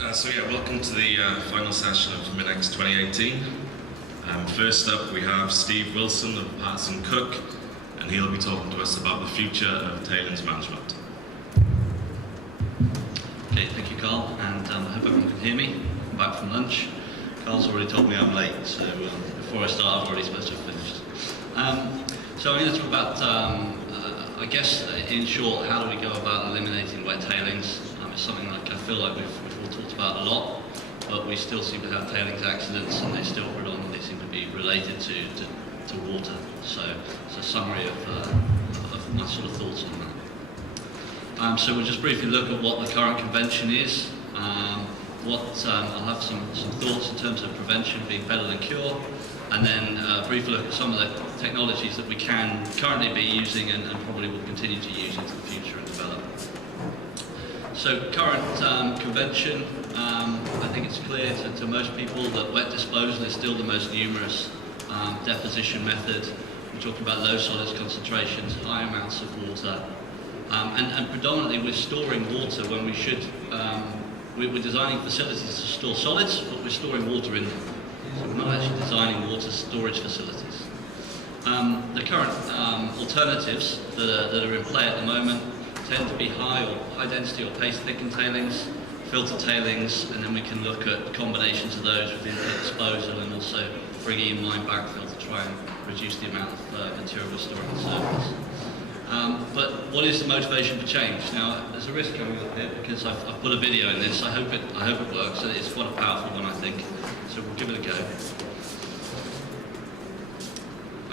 Welcome to the final session of MINEX 2018. First up, we have Steve Wilson of Patterson Cook, and he'll be talking to us about the future of tailings management. Okay, thank you, Carl, and I hope everyone can hear me. I'm back from lunch. Carl's already told me I'm late, so before I start, I'm already supposed to have finished. So I'm going to talk about, I guess, in short, how do we go about eliminating wet tailings? It's something like I feel like we've all talked about a lot, but we still seem to have tailings accidents, and they still predominantly seem to be related to water. So it's a summary of my sort of thoughts on that. So we'll just briefly look at what the current convention is. I'll have some thoughts in terms of prevention being better than cure, and then briefly look at some of the technologies that we can currently be using and probably will continue to use into the future and develop. So current convention, I think it's clear to most people that wet disposal is still the most numerous deposition method. We're talking about low solids concentrations, high amounts of water, and predominantly we're storing water when we should. We're designing facilities to store solids, but we're storing water in them. So we're not actually designing water storage facilities. The current alternatives that are in play at the moment tend to be high density or paste thickened tailings, filter tailings, and then we can look at combinations of those with inlet disposal and also bringing in mine backfill to try and reduce the amount of material we're storing on the surface. But what is the motivation for change? Now, there's a risk coming up here because I've put a video in this. I hope it works. It's quite a powerful one, I think. So we'll give it a go.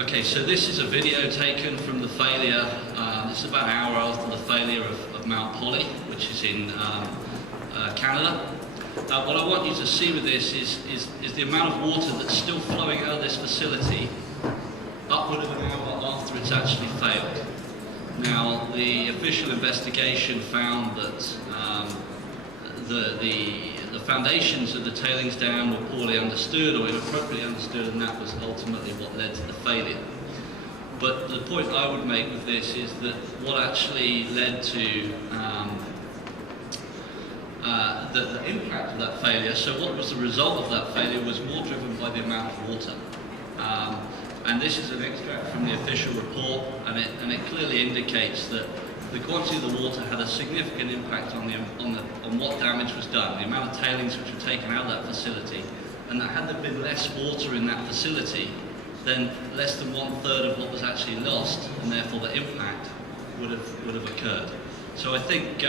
Okay, so this is a video taken from the failure. This is about an hour after the failure of Mount Poly, which is in Canada. What I want you to see with this is the amount of water that's still flowing out of this facility upward of an hour after it's actually failed. Now, the official investigation found that the foundations of the tailings dam were poorly understood or inappropriately understood, and that was ultimately what led to the failure. But the point I would make with this is that what actually led to the impact of that failure, so what was the result of that failure, was more driven by the amount of water. And this is an extract from the official report, and it clearly indicates that the quantity of the water had a significant impact on what damage was done, the amount of tailings which were taken out of that facility, and that had there been less water in that facility, then less than 1/3 of what was actually lost, and therefore the impact would have occurred. So I think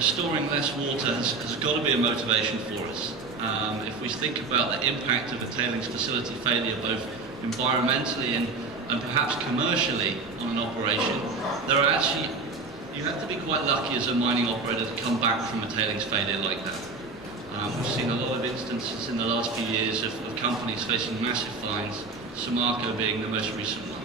storing less water has got to be a motivation for us. If we think about the impact of a tailings facility failure, both environmentally and perhaps commercially on an operation, you have to be quite lucky as a mining operator to come back from a tailings failure like that. We've seen a lot of instances in the last few years of companies facing massive fines, Samarco being the most recent one.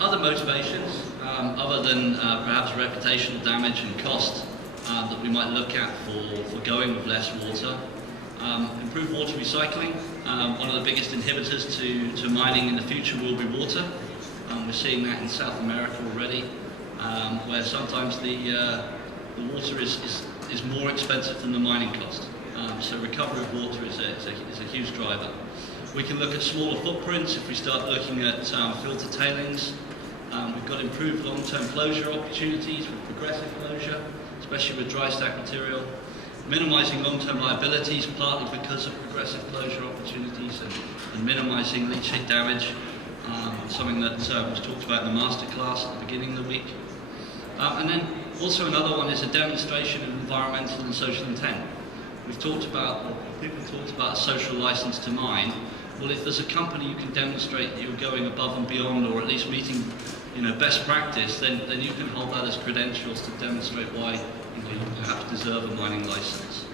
Other motivations, other than perhaps reputational damage and cost, that we might look at for going with less water. Improved water recycling. One of the biggest inhibitors to mining in the future will be water. We're seeing that in South America already, where sometimes the water is more expensive than the mining cost. So recovery of water is a huge driver. We can look at smaller footprints if we start looking at filter tailings. We've got improved long-term closure opportunities with progressive closure, especially with dry stack material. Minimising long-term liabilities, partly because of progressive closure opportunities and minimising leachate damage, something that was talked about in the masterclass at the beginning of the week. And then also another one is a demonstration of environmental and social intent. We've talked about, or people have talked about a social licence to mine. Well, if there's a company you can demonstrate that you're going above and beyond, or at least meeting best practice, then you can hold that as credentials to demonstrate why you perhaps deserve a mining license.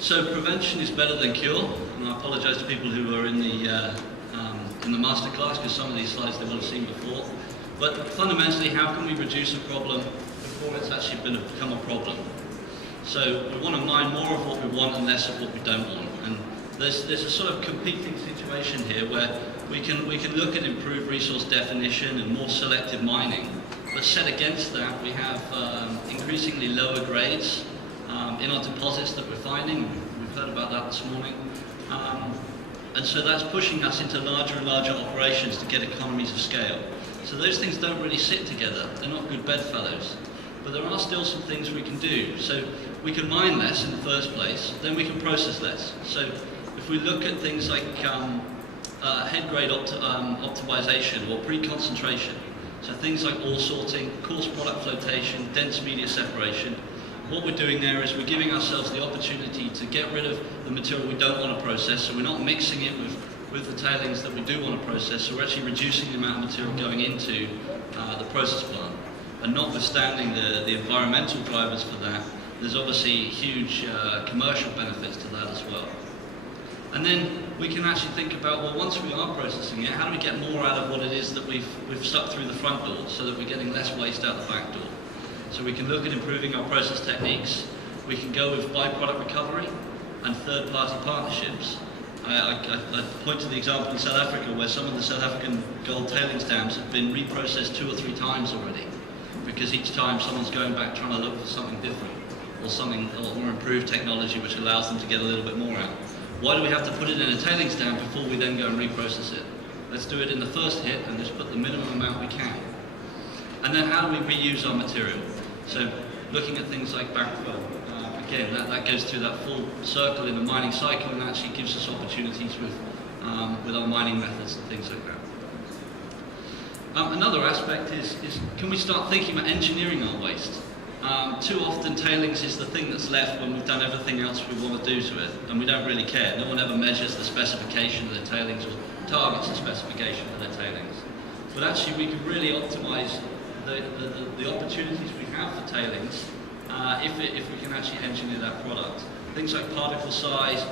So prevention is better than cure, and I apologise to people who were in the masterclass because some of these slides they will have seen before. But fundamentally, how can we reduce a problem before it's actually become a problem? So we want to mine more of what we want and less of what we don't want. And there's a sort of competing situation here where we can look at improved resource definition and more selective mining, But set against that, we have increasingly lower grades in our deposits that we're finding. We've heard about that this morning. And so that's pushing us into larger and larger operations to get economies of scale. So those things don't really sit together. They're not good bedfellows. But there are still some things we can do. So we can mine less in the first place, then we can process less. So if we look at things like head grade optimization or pre-concentration, so things like ore sorting, coarse product flotation, dense media separation, what we're doing there is we're giving ourselves the opportunity to get rid of the material we don't want to process, so we're not mixing it with the tailings that we do want to process, so we're actually reducing the amount of material going into the process plant. And notwithstanding the environmental drivers for that, there's obviously huge commercial benefits to that as well. And then we can actually think about, well, once we are processing it, how do we get more out of what it is that we've stuck through the front door so that we're getting less waste out the back door? So we can look at improving our process techniques. We can go with byproduct recovery and third-party partnerships. I point to the example in South Africa where some of the South African gold tailings dams have been reprocessed 2 or 3 times already, because each time someone's going back trying to look for something different or something or more improved technology which allows them to get a little bit more out. Why do we have to put it in a tailings dam before we then go and reprocess it? Let's do it in the first hit and just put the minimum amount we can. And then how do we reuse our material? So looking at things like backfill, again, that goes through that full circle in the mining cycle and actually gives us opportunities with our mining methods and things like that. Another aspect is can we start thinking about engineering our waste? Too often tailings is the thing that's left when we've done everything else we want to do to it, and we don't really care. No one ever measures the specification of the tailings or targets the specification of the tailings. But actually we can really optimize the opportunities we have for tailings if we can actually engineer that product. Things like particle size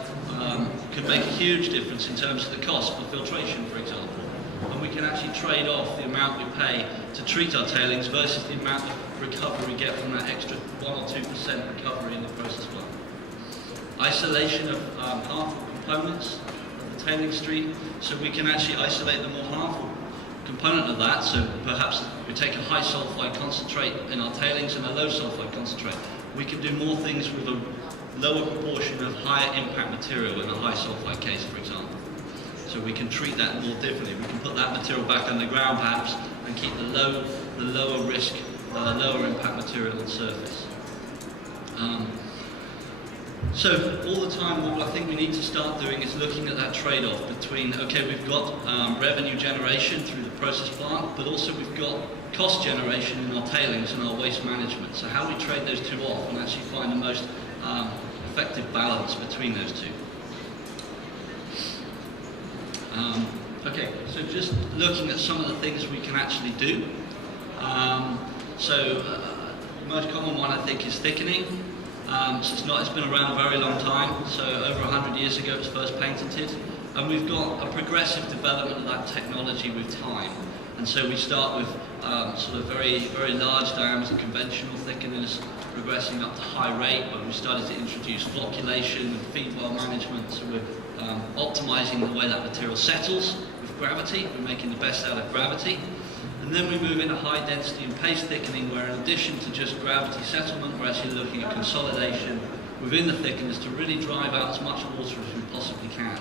can make a huge difference in terms of the cost for filtration, for example. And we can actually trade off the amount we pay to treat our tailings versus the amount of recovery we get from that extra 1 or 2% recovery in the process plant. Isolation of harmful components of the tailings stream, so we can actually isolate the more harmful component of that. So perhaps we take a high sulfide concentrate in our tailings and a low sulfide concentrate. We can do more things with a lower proportion of higher impact material in a high sulfide case, for example. So we can treat that more differently. We can put that material back underground perhaps and keep the lower risk, lower impact material on surface. So all the time what I think we need to start doing is looking at that trade-off between, okay, we've got revenue generation through the process plant, but also we've got cost generation in our tailings and our waste management. So how we trade those two off and actually find the most effective balance between those two. Okay, so just looking at some of the things we can actually do. The most common one I think is thickening. So it's been around a very long time, so over 100 years ago it was first patented, and we've got a progressive development of that technology with time. And so we start with sort of very, very large dams and conventional thickeners, progressing up to high rate, when we started to introduce flocculation and feed well management, so we're optimizing the way that material settles with gravity, we're making the best out of gravity. And then we move into high density and paste thickening, where in addition to just gravity settlement, we're actually looking at consolidation within the thickeners to really drive out as much water as we possibly can.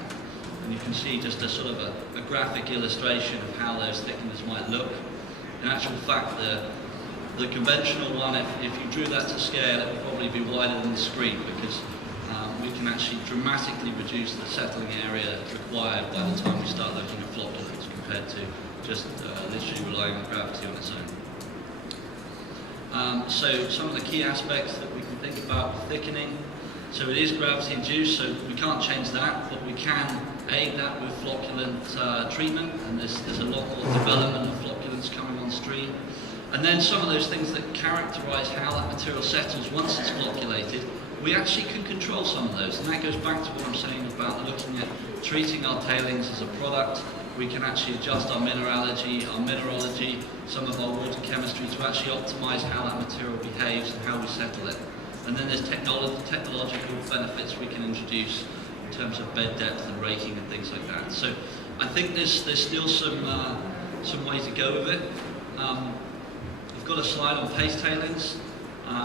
And you can see just a sort of a graphic illustration of how those thickeners might look. In actual fact, the conventional one, if you drew that to scale, it would probably be wider than the screen, because we can actually dramatically reduce the settling area required by the time we start looking at flocculants compared to just literally relying on gravity on its own. So some of the key aspects that we can think about with thickening. So it is gravity induced, so we can't change that, but we can aid that with flocculant treatment, and there's a lot more development of flocculants coming on stream. And then some of those things that characterize how that material settles once it's flocculated, we actually can control some of those, and that goes back to what I'm saying about looking at treating our tailings as a product. We can actually adjust our mineralogy, some of our water chemistry to actually optimize how that material behaves and how we settle it. And then there's technological benefits we can introduce in terms of bed depth and raking and things like that. So I think there's still some way to go with it. I've got a slide on paste tailings.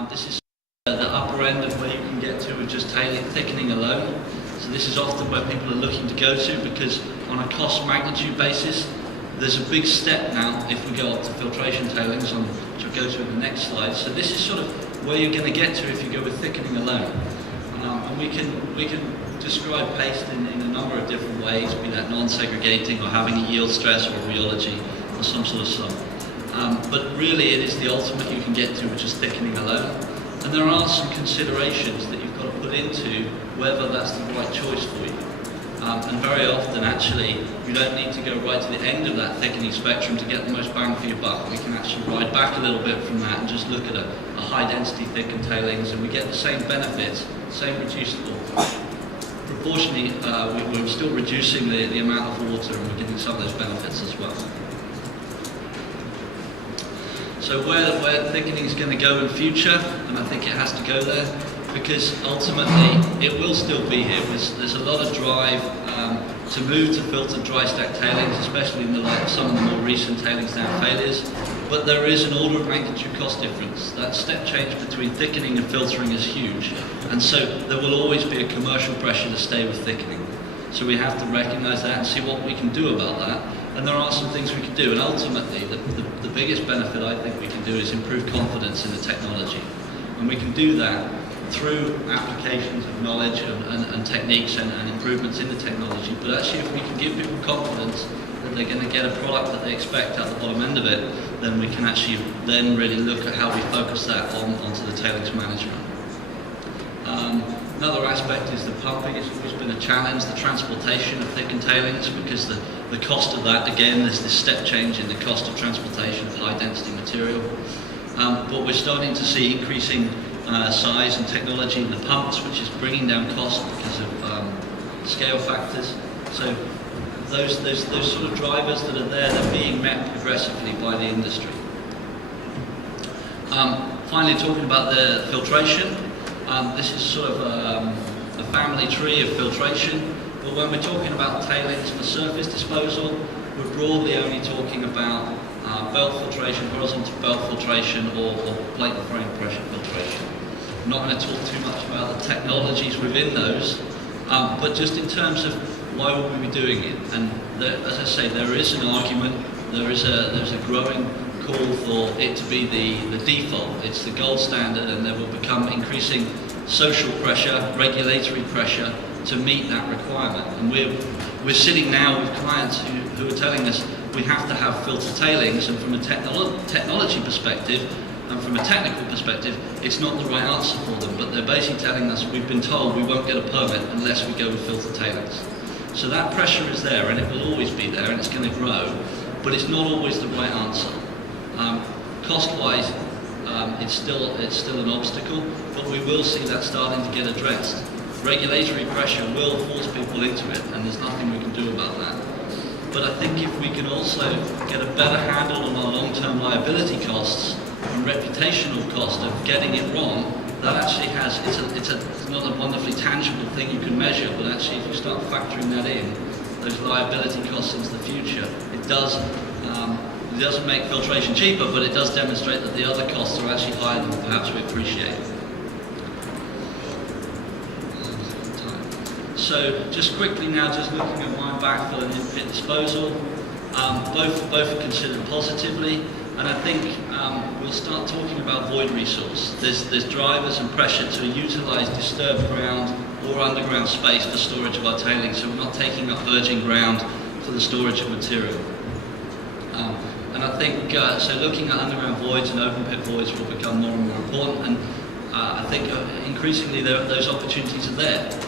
This is the upper end of where you can get to with just thickening alone. So this is often where people are looking to go to, because on a cost magnitude basis, there's a big step now if we go up to filtration tailings, which I'll go to in the next slide. So this is sort of where you're going to get to if you go with thickening alone. And we can describe paste in a number of different ways, be that non-segregating or having a yield stress or rheology or some sort of sum. But really it is the ultimate you can get to, which is thickening alone. And there are some considerations that you've got to put into whether that's the right choice for you. And very often, actually, you don't need to go right to the end of that thickening spectrum to get the most bang for your buck. We can actually ride back a little bit from that and just look at a high-density thickened tailings, and we get the same benefits, same reducible. Proportionally, we're still reducing the amount of water, and we're getting some of those benefits as well. So where thickening is going to go in future, and I think it has to go there, because ultimately it will still be here. There's a lot of drive to move to filtered dry stack tailings, especially in the light of some of the more recent tailings dam failures. But there is an order of magnitude cost difference. That step change between thickening and filtering is huge. And so there will always be a commercial pressure to stay with thickening. So we have to recognise that and see what we can do about that. And there are some things we can do. And ultimately, the biggest benefit I think we can do is improve confidence in the technology. And we can do that through applications of knowledge and techniques and improvements in the technology. But actually, if we can give people confidence that they're going to get a product that they expect at the bottom end of it, then we can actually then really look at how we focus that onto the tailings management. Another aspect is the pumping. It's always been a challenge, the transportation of thickened tailings, because the cost of that, again, there's this step change in the cost of transportation of high density material. But we're starting to see increasing size and technology in the pumps, which is bringing down cost because of scale factors. So those sort of drivers that are there, they're being met progressively by the industry. Finally, talking about the filtration, this is sort of a family tree of filtration. But when we're talking about tailings for surface disposal, we're broadly only talking about belt filtration, horizontal belt filtration, or plate and frame pressure filtration. I'm not going to talk too much about the technologies within those, but just in terms of why would we be doing it? And as I say, there is an argument, there's a growing call for it to be the default. It's the gold standard, and there will become increasing social pressure, regulatory pressure to meet that requirement. And we're sitting now with clients who are telling us we have to have filter tailings, and from a technology perspective and from a technical perspective, it's not the right answer for them, but they're basically telling us we've been told we won't get a permit unless we go with filter tailings. So that pressure is there, and it will always be there, and it's going to grow, but it's not always the right answer. Cost-wise, it's still an obstacle, but we will see that starting to get addressed. Regulatory pressure will force people into it, and there's nothing we can do about that. But I think if we can also get a better handle on our long-term liability costs and reputational cost of getting it wrong, that actually has, it's not a wonderfully tangible thing you can measure, but actually if you start factoring that in, those liability costs into the future, it doesn't make filtration cheaper, but it does demonstrate that the other costs are actually higher than perhaps we appreciate. So just quickly now, just looking at mine backfill and in-pit disposal, both are considered positively, and I think we'll start talking about void resource. There's drivers and pressure to utilise disturbed ground or underground space for storage of our tailings, so we're not taking up virgin ground for the storage of material. And I think, so looking at underground voids and open pit voids will become more and more important, and I think increasingly those opportunities are there.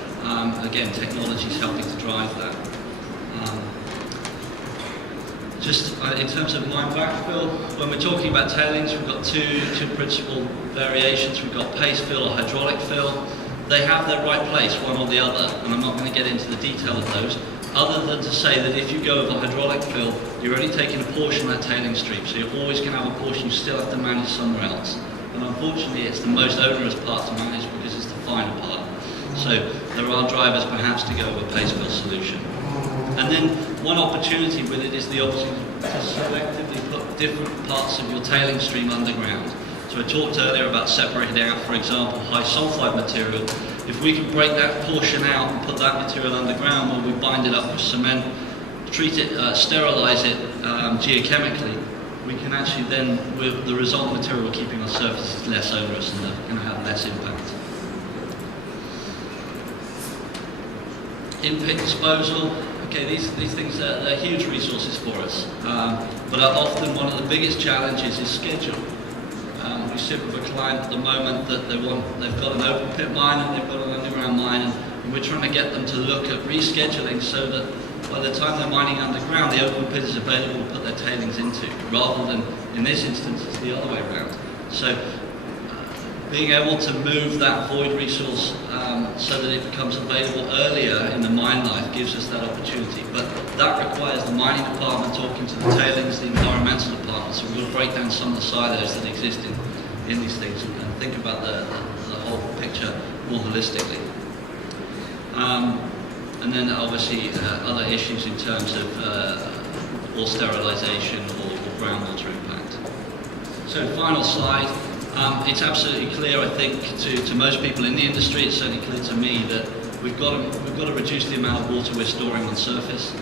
Again, technology is helping to drive that. Just in terms of mine backfill, when we're talking about tailings, we've got two principal variations. We've got paste fill or hydraulic fill. They have their right place, one or the other, and I'm not going to get into the detail of those, other than to say that if you go with a hydraulic fill, you're only taking a portion of that tailing stream, so you're always going to have a portion you still have to manage somewhere else. And unfortunately, it's the most onerous part to manage because it's the finer part. So there are drivers perhaps to go with a paste fill solution. And then one opportunity with it is the opportunity to selectively put different parts of your tailing stream underground. So I talked earlier about separating out, for example, high sulfide material. If we can break that portion out and put that material underground, where we bind it up with cement, treat it, sterilize it geochemically, we can actually then, with the result material keeping our surfaces less onerous and going to have less impact. In-pit disposal, okay, these things are huge resources for us, but often one of the biggest challenges is schedule. We sit with a client at the moment that they've got an open pit mine and they've got an underground mine, and we're trying to get them to look at rescheduling so that by the time they're mining underground, the open pit is available to put their tailings into, rather than, in this instance, it's the other way around. So being able to move that void resource so that it becomes available earlier in the mine life gives us that opportunity. But that requires the mining department talking to the tailings, the environmental department, so we'll break down some of the silos that exist in these things and think about the whole picture more holistically. And then obviously other issues in terms of ore sterilisation or groundwater impact. So final slide. It's absolutely clear, I think, to most people in the industry, it's certainly clear to me that we've got to reduce the amount of water we're storing on surface.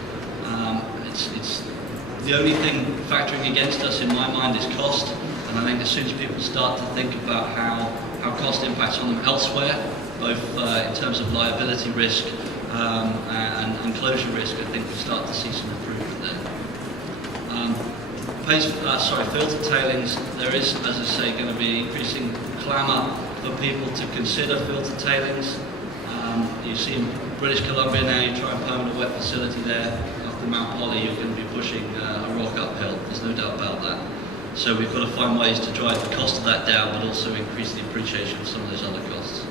It's the only thing factoring against us in my mind is cost, and I think as soon as people start to think about how cost impacts on them elsewhere, both in terms of liability risk and closure risk, I think we'll start to see some improvement there. Filter tailings, there is, as I say, going to be increasing clamour for people to consider filter tailings. You see in British Columbia now, you try and permit a wet facility there. After Mount Holly, you're going to be pushing a rock uphill, there's no doubt about that. So we've got to find ways to drive the cost of that down, but also increase the appreciation of some of those other costs.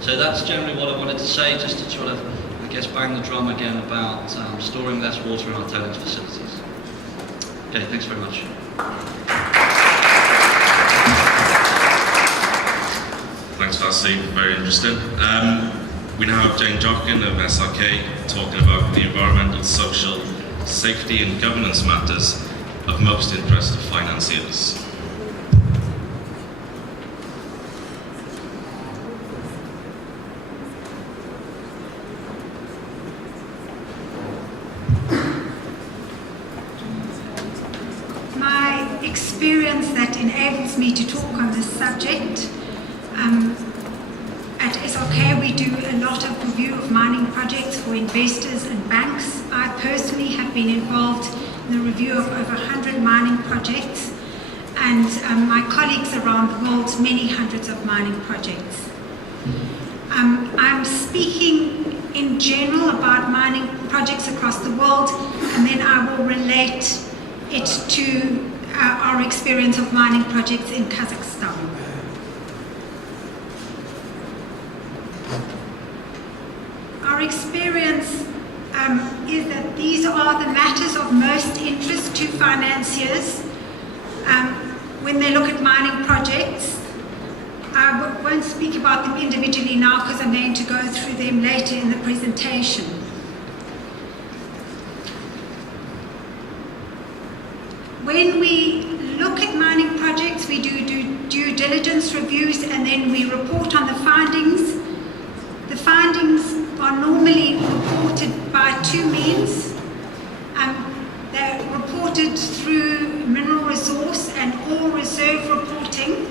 So that's generally what I wanted to say, just to sort of, I guess, bang the drum again about storing less water in our tailings facilities. Okay, thanks very much. Thanks for that, Steve. Very interesting. We now have Jane Jockin of SRK talking about the environmental, social, safety and governance matters of most interest to financiers. Experience that enables me to talk on this subject. At SRK we do a lot of review of mining projects for investors and banks. I personally have been involved in the review of over 100 mining projects, and my colleagues around the world, many hundreds of mining projects. I'm speaking in general about mining projects across the world, and then I will relate it to our experience of mining projects in Kazakhstan. Our experience is that these are the matters of most interest to financiers when they look at mining projects. I won't speak about them individually now because I'm going to go through them later in the presentation. When we look at mining projects, we do due diligence reviews and then we report on the findings. The findings are normally reported by two means. They're reported through mineral resource and ore reserve reporting,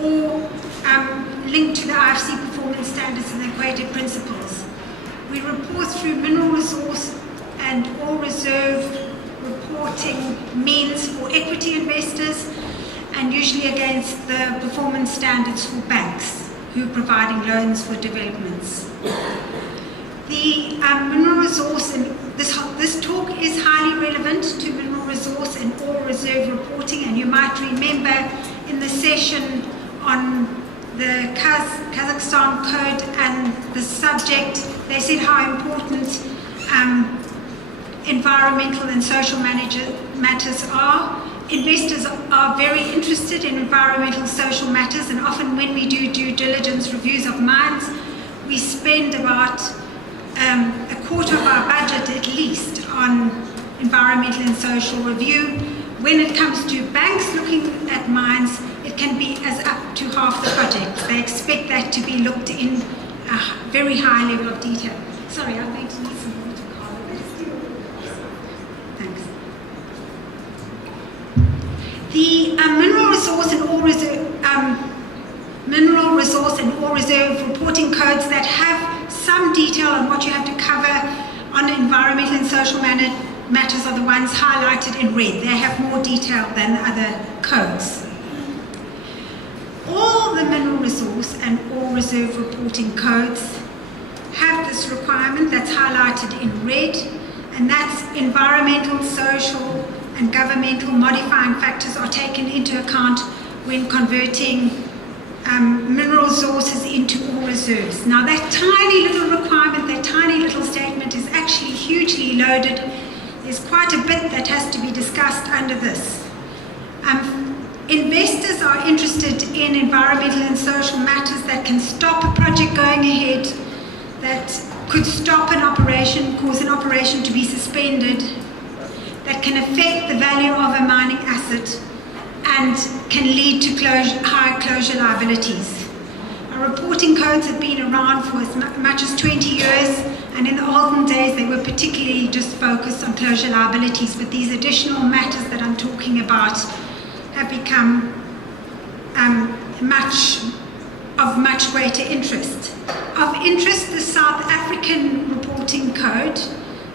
or linked to the IFC performance standards and the equated principles. We report through mineral resource and ore reserve reporting means for equity investors, and usually against the performance standards for banks who are providing loans for developments. The mineral resource, and this talk is highly relevant to mineral resource and ore reserve reporting, and you might remember in the session on the Kazakhstan code and the subject, they said how important environmental and social matters are. Investors are very interested in environmental social matters, and often when we do due diligence reviews of mines, we spend about a quarter of our budget at least on environmental and social review. When it comes to banks looking at mines, it can be as up to half the project. They expect that to be looked in a very high level of detail. Sorry, I'm going to need some water, Carla. Thanks. The mineral resource and ore reserve reporting codes that have some detail on what you have to cover on environmental and social matters are the ones highlighted in red. They have more detail than other codes. All the mineral resource and ore reserve reporting codes have this requirement that's highlighted in red, and that's environmental, social, and governmental modifying factors are taken into account when converting mineral resources into ore reserves. Now that tiny little requirement, that tiny little statement is actually hugely loaded. There's quite a bit that has to be discussed under this. Investors are interested in environmental and social matters that can stop a project going ahead, that could stop an operation, cause an operation to be suspended, that can affect the value of a mining asset, and can lead to high closure liabilities. Our reporting codes have been around for as much as 20 years, and in the olden days they were particularly just focused on closure liabilities, but these additional matters that I'm talking about have become of much greater interest. Of interest, the South African reporting code,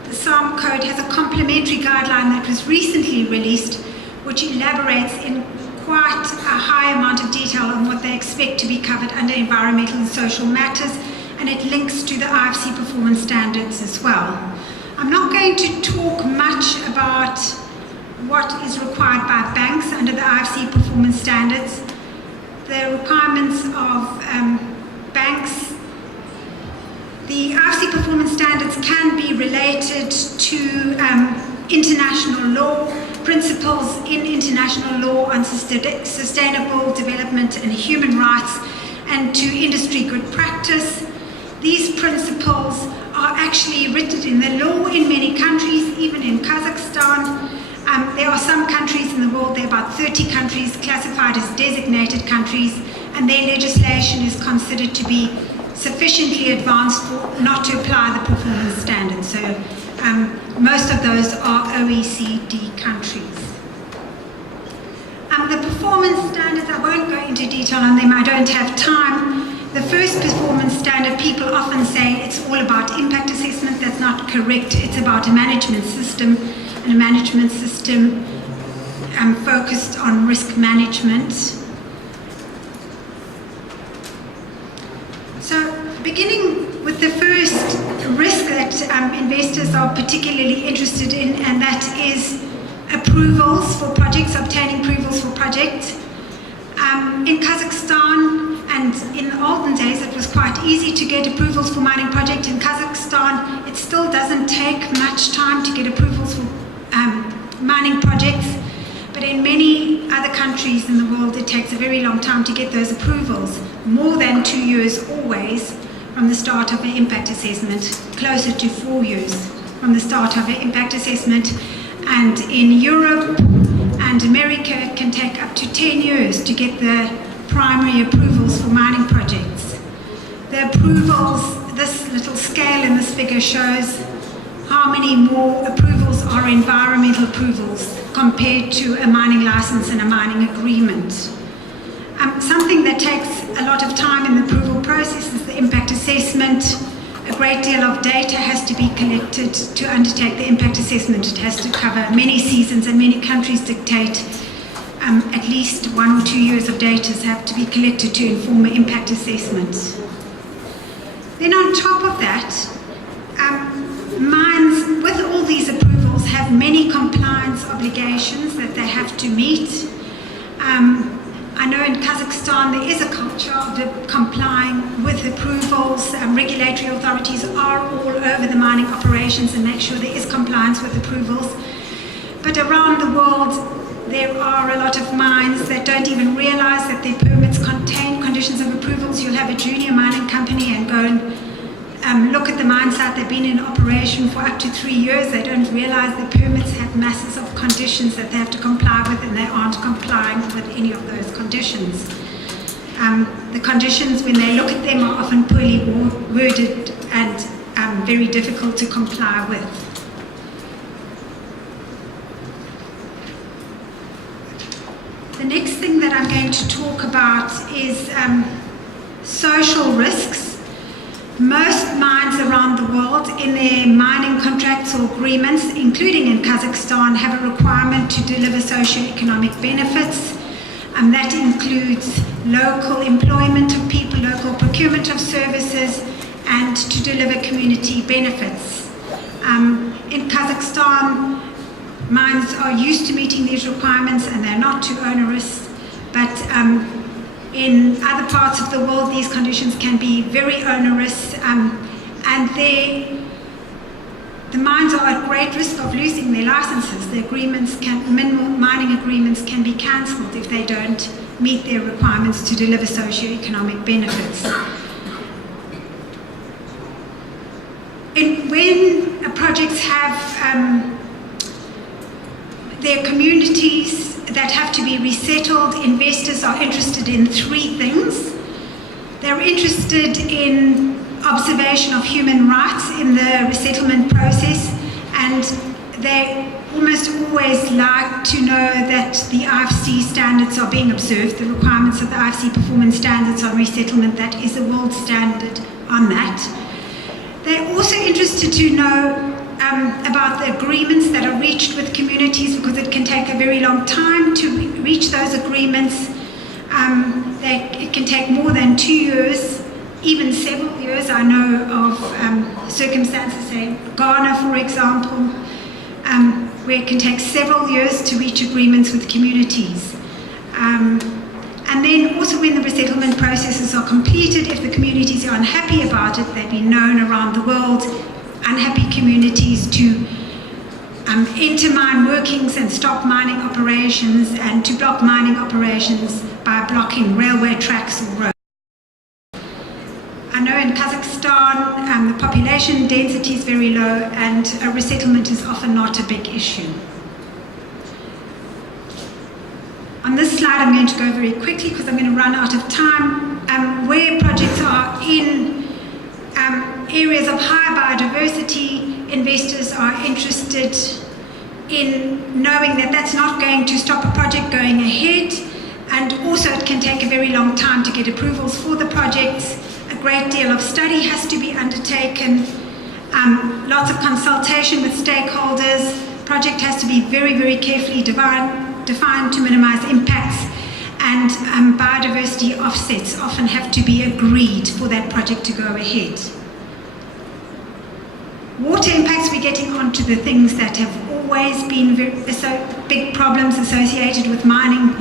the SARM code, has a complementary guideline that was recently released, which elaborates in quite a high amount of detail on what they expect to be covered under environmental and social matters, and it links to the IFC performance standards as well. I'm not going to talk much about what is required by banks under the IFC performance standards. The requirements of banks, the IFC performance standards can be related to international law, principles in international law on sustainable development and human rights, and to industry good practice. These principles are actually written in the law in many countries, even in Kazakhstan. There are some countries in the world, there are about 30 countries classified as designated countries, and their legislation is considered to be sufficiently advanced not to apply the performance standards. So most of those are OECD countries. The performance standards, I won't go into detail on them, I don't have time. The first performance standard, people often say it's all about impact assessment. That's not correct. It's about a management system, and a management system focused on risk management. So beginning with the first risk that investors are particularly interested in, and that is approvals for projects, obtaining approvals for projects. In Kazakhstan, and in the olden days it was quite easy to get approvals for mining projects. In Kazakhstan, it still doesn't take much time to get approvals for mining projects, but in many other countries in the world it takes a very long time to get those approvals, more than 2 years always from the start of an impact assessment, closer to 4 years from the start of an impact assessment. And in Europe and America it can take up to 10 years to get the primary approvals for mining projects. The approvals, this little scale in this figure shows how many more approvals are environmental approvals compared to a mining license and a mining agreement. Something that takes a lot of time in the approval process is the impact assessment. A great deal of data has to be collected to undertake the impact assessment. It has to cover many seasons, and many countries dictate at least 1 or 2 years of data have to be collected to inform an impact assessment. Then on top of that, mines with all these approvals have many compliance obligations that they have to meet. I know in Kazakhstan there is a culture of complying with approvals. Regulatory authorities are all over the mining operations and make sure there is compliance with approvals. But around the world there are a lot of mines that don't even realize that their permits contain conditions of approvals. You'll have a junior mining company and go and look at the mine site. They've been in operation for up to 3 years. They don't realize the permits have masses of conditions that they have to comply with, and they aren't complying with any of those conditions. The conditions, when they look at them, are often poorly worded and very difficult to comply with. The next thing that I'm going to talk about is social risks. Most mines around the world in their mining contracts or agreements, including in Kazakhstan, have a requirement to deliver socio-economic benefits. That includes local employment of people, local procurement of services, and to deliver community benefits. In Kazakhstan, mines are used to meeting these requirements and they're not too onerous, but in other parts of the world these conditions can be very onerous, and the mines are at great risk of losing their licenses. The mineral mining agreements can be cancelled if they don't meet their requirements to deliver socio-economic benefits. When projects have their communities that have to be resettled, investors are interested in 3 things. They're interested in observation of human rights in the resettlement process, and they almost always like to know that the IFC standards are being observed, the requirements of the IFC performance standards on resettlement. That is a world standard on that. They're also interested to know about the agreements that are reached with communities, because it can take a very long time to reach those agreements. It can take more than 2 years, even several years. I know of circumstances, say Ghana, for example, where it can take several years to reach agreements with communities. And then also when the resettlement processes are completed, if the communities are unhappy about it, they've been known around the world, unhappy communities, to enter mine workings and stop mining operations, and to block mining operations by blocking railway tracks or roads. I know in Kazakhstan the population density is very low, and a resettlement is often not a big issue. On this slide I'm going to go very quickly because I'm going to run out of time. Where projects are in areas of high biodiversity, investors are interested in knowing that that's not going to stop a project going ahead, and also it can take a very long time to get approvals for the projects. A great deal of study has to be undertaken, lots of consultation with stakeholders. Project has to be very, very carefully defined to minimize impacts, and biodiversity offsets often have to be agreed for that project to go ahead. Water impacts, we're getting onto the things that have always been big problems associated with mining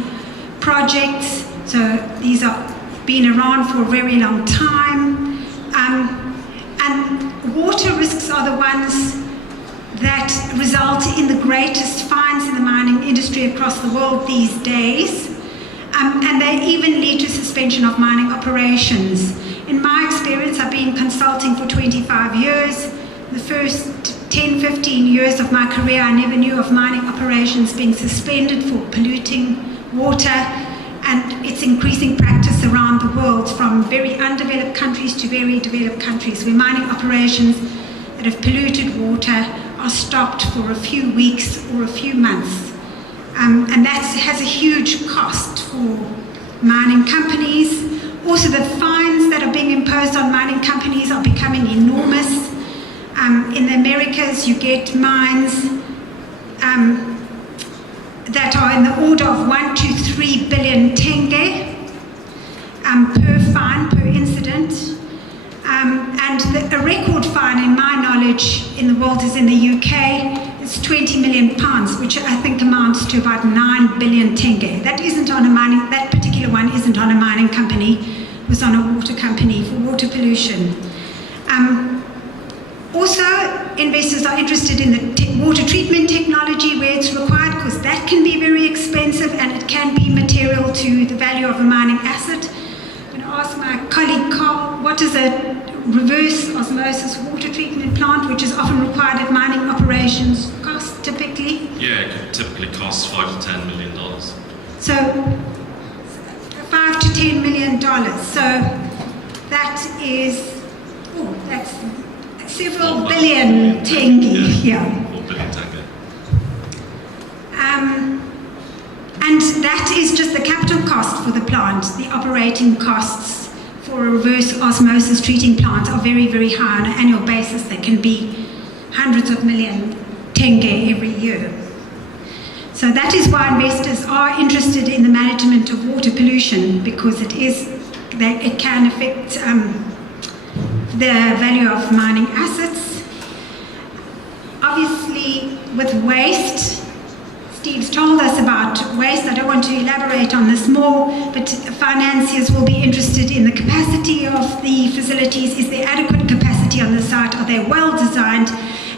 projects. So these are been around for a very long time. And water risks are the ones that result in the greatest fines in the mining industry across the world these days. And they even lead to suspension of mining operations. In my experience, I've been consulting for 25 years. The first 10, 15 years of my career, I never knew of mining operations being suspended for polluting water, and it's increasing practice around the world, from very undeveloped countries to very developed countries, where mining operations that have polluted water are stopped for a few weeks or a few months. And that has a huge cost for mining companies. Also, the fines that are being imposed on mining companies are becoming enormous. In the Americas, you get mines that are in the order of 1 to 3 billion tenge per fine, per incident. And a record fine, in my knowledge, in the world is in the UK. It's 20 million pounds, which I think amounts to about 9 billion tenge. That isn't on a mining, that particular one isn't on a mining company, it was on a water company for water pollution. Also, investors are interested in the water treatment technology where it's required, because that can be very expensive and it can be material to the value of a mining asset. I'm going to ask my colleague Carl, what does a reverse osmosis water treatment plant, which is often required at mining operations, cost typically? Yeah, it could typically cost $5 to $10 million. So, $5 to $10 million. So, that is, that's several billion tenge. Yeah. 4 billion tenge. And that is just the capital cost for the plant. The operating costs for a reverse osmosis treating plant are very, very high on an annual basis. They can be hundreds of million tenge every year. So that is why investors are interested in the management of water pollution, because it can affect the value of mining assets. Obviously, with waste, Steve's told us about waste. I don't want to elaborate on this more, but financiers will be interested in the capacity of the facilities. Is there adequate capacity on the site? Are they well designed?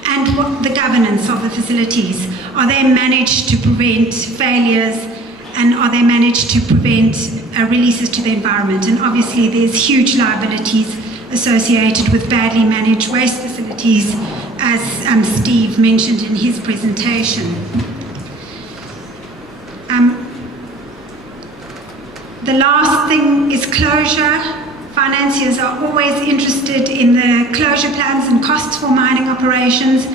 And what the governance of the facilities. Are they managed to prevent failures, and are they managed to prevent releases to the environment? And obviously there's huge liabilities associated with badly managed waste facilities, as Steve mentioned in his presentation. The last thing is closure. Financiers are always interested in the closure plans and costs for mining operations,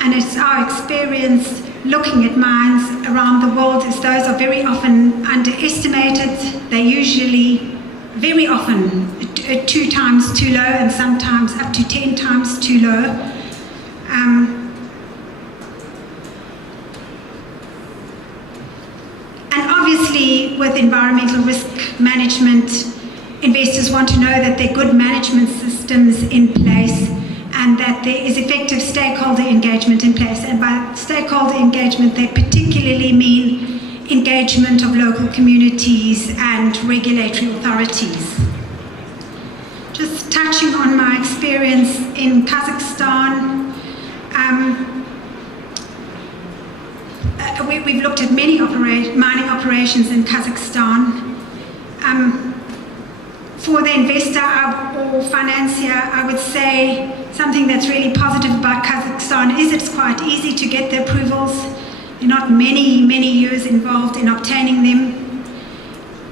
and it's our experience looking at mines around the world is those are very often underestimated. They're usually very often 2 times too low, and sometimes up to 10 times too low. And obviously with environmental risk management, investors want to know that there are good management systems in place and that there is effective stakeholder engagement in place. And by stakeholder engagement, they particularly mean engagement of local communities and regulatory authorities. Just touching on my experience in Kazakhstan, we've looked at many mining operations in Kazakhstan. For the investor or financier, I would say something that's really positive about Kazakhstan is it's quite easy to get the approvals. There are not many years involved in obtaining them.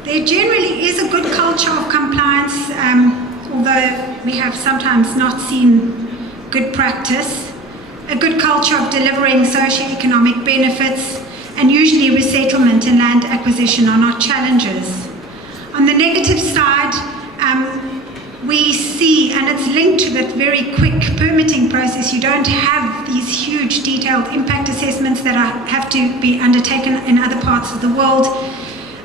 There generally is a good culture of compliance, although we have sometimes not seen good practice. A good culture of delivering socio-economic benefits, and usually resettlement and land acquisition are not challenges. On the negative side, we see, and it's linked to that very quick permitting process, you don't have these huge detailed impact assessments that have to be undertaken in other parts of the world.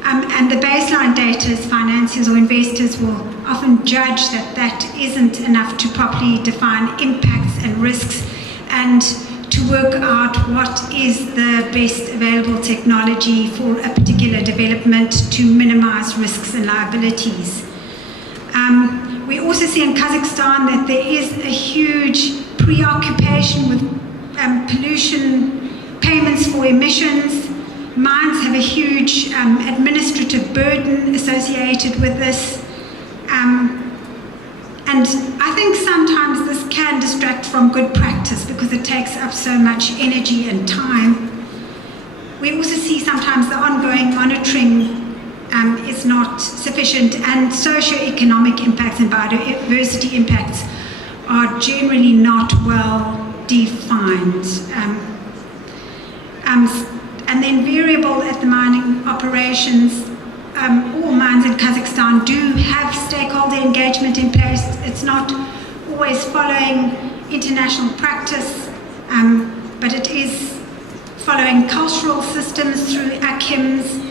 And the baseline data as financiers or investors will often judge that isn't enough to properly define impacts and risks and to work out what is the best available technology for a particular development to minimize risks and liabilities. We also see in Kazakhstan that there is a huge preoccupation with pollution payments for emissions. Mines have a huge administrative burden associated with this. And I think sometimes this can distract from good practice because it takes up so much energy and time. We also see sometimes the ongoing monitoring is not sufficient, and socio-economic impacts and biodiversity impacts are generally not well defined. And then variable at the mining operations, all mines in Kazakhstan do have stakeholder engagement in place. It's not always following international practice, but it is following cultural systems through AKIMs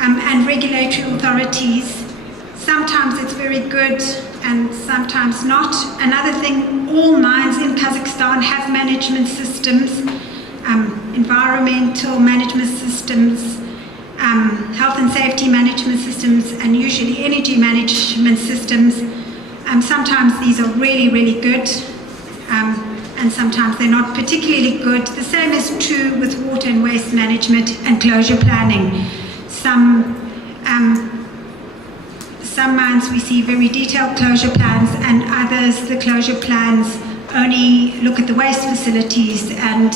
and regulatory authorities. Sometimes it's very good and sometimes not. Another thing, all mines in Kazakhstan have management systems, environmental management systems, health and safety management systems, and usually energy management systems. Sometimes these are really, really good, and sometimes they're not particularly good. The same is true with water and waste management and closure planning. Some mines we see very detailed closure plans, and others, the closure plans only look at the waste facilities and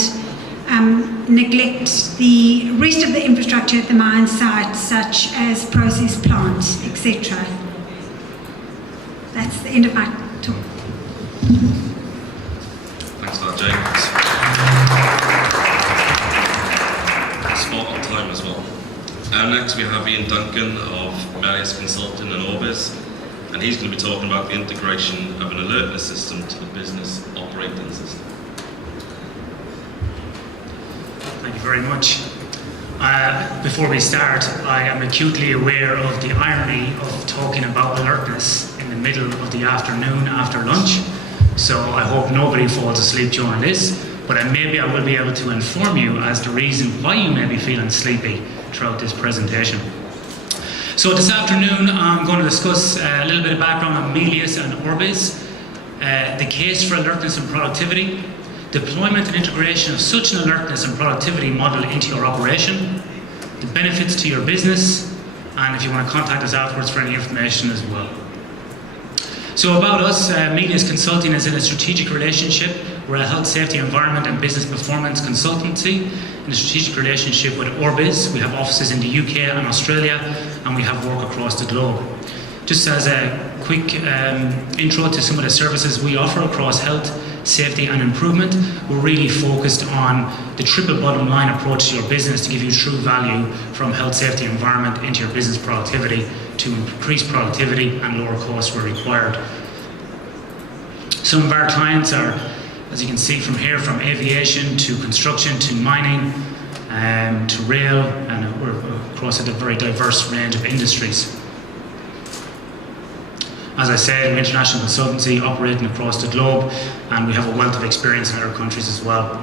neglect the rest of the infrastructure at the mine site, such as process plants, etc. That's the end of my talk. Thanks for that, Jane. Spot on time as well. Next we have Ian Duncan of MINEX Consulting and Orbis, and he's going to be talking about the integration of an alertness system to the business operating system. Thank you very much. Before we start, I am acutely aware of the irony of talking about alertness in the middle of the afternoon after lunch, so I hope nobody falls asleep during this, but maybe I will be able to inform you as to the reason why you may be feeling sleepy throughout this presentation. So this afternoon I'm going to discuss a little bit of background on MINEX and Orbis, the case for alertness and productivity, deployment and integration of such an alertness and productivity model into your operation, the benefits to your business, and if you want to contact us afterwards for any information as well. So about us, MINEX Consulting is in a strategic relationship. We're a health, safety, environment and business performance consultancy in a strategic relationship with Orbis. We have offices in the UK and Australia, and we have work across the globe. Just as a quick intro to some of the services we offer across health, safety and improvement, we're really focused on the triple bottom line approach to your business to give you true value from health, safety, environment into your business productivity to increase productivity and lower costs where required. Some of our clients are, as you can see from here, from aviation to construction to mining to rail, and we're across a very diverse range of industries. As I said, we're an international consultancy operating across the globe, and we have a wealth of experience in other countries as well.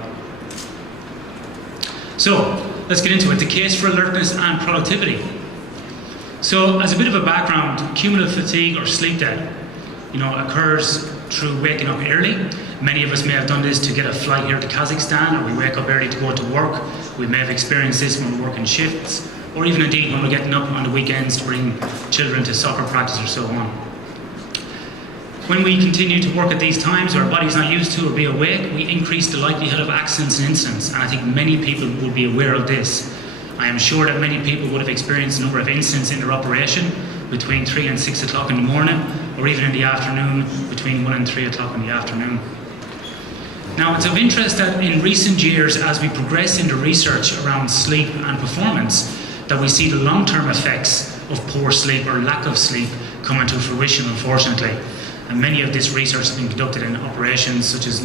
So let's get into it, the case for alertness and productivity. So as a bit of a background, cumulative fatigue or sleep debt, occurs through waking up early. Many of us may have done this to get a flight here to Kazakhstan, or we wake up early to go to work. We may have experienced this when we're working shifts, or even indeed when we're getting up on the weekends to bring children to soccer practice or so on. When we continue to work at these times, our body's not used to or be awake, we increase the likelihood of accidents and incidents, and I think many people will be aware of this. I am sure that many people would have experienced a number of incidents in their operation between 3 and 6 o'clock in the morning, or even in the afternoon between 1 and 3 o'clock in the afternoon. Now, it's of interest that in recent years, as we progress into research around sleep and performance, that we see the long-term effects of poor sleep or lack of sleep coming to fruition, unfortunately. And many of this research has been conducted in operations such as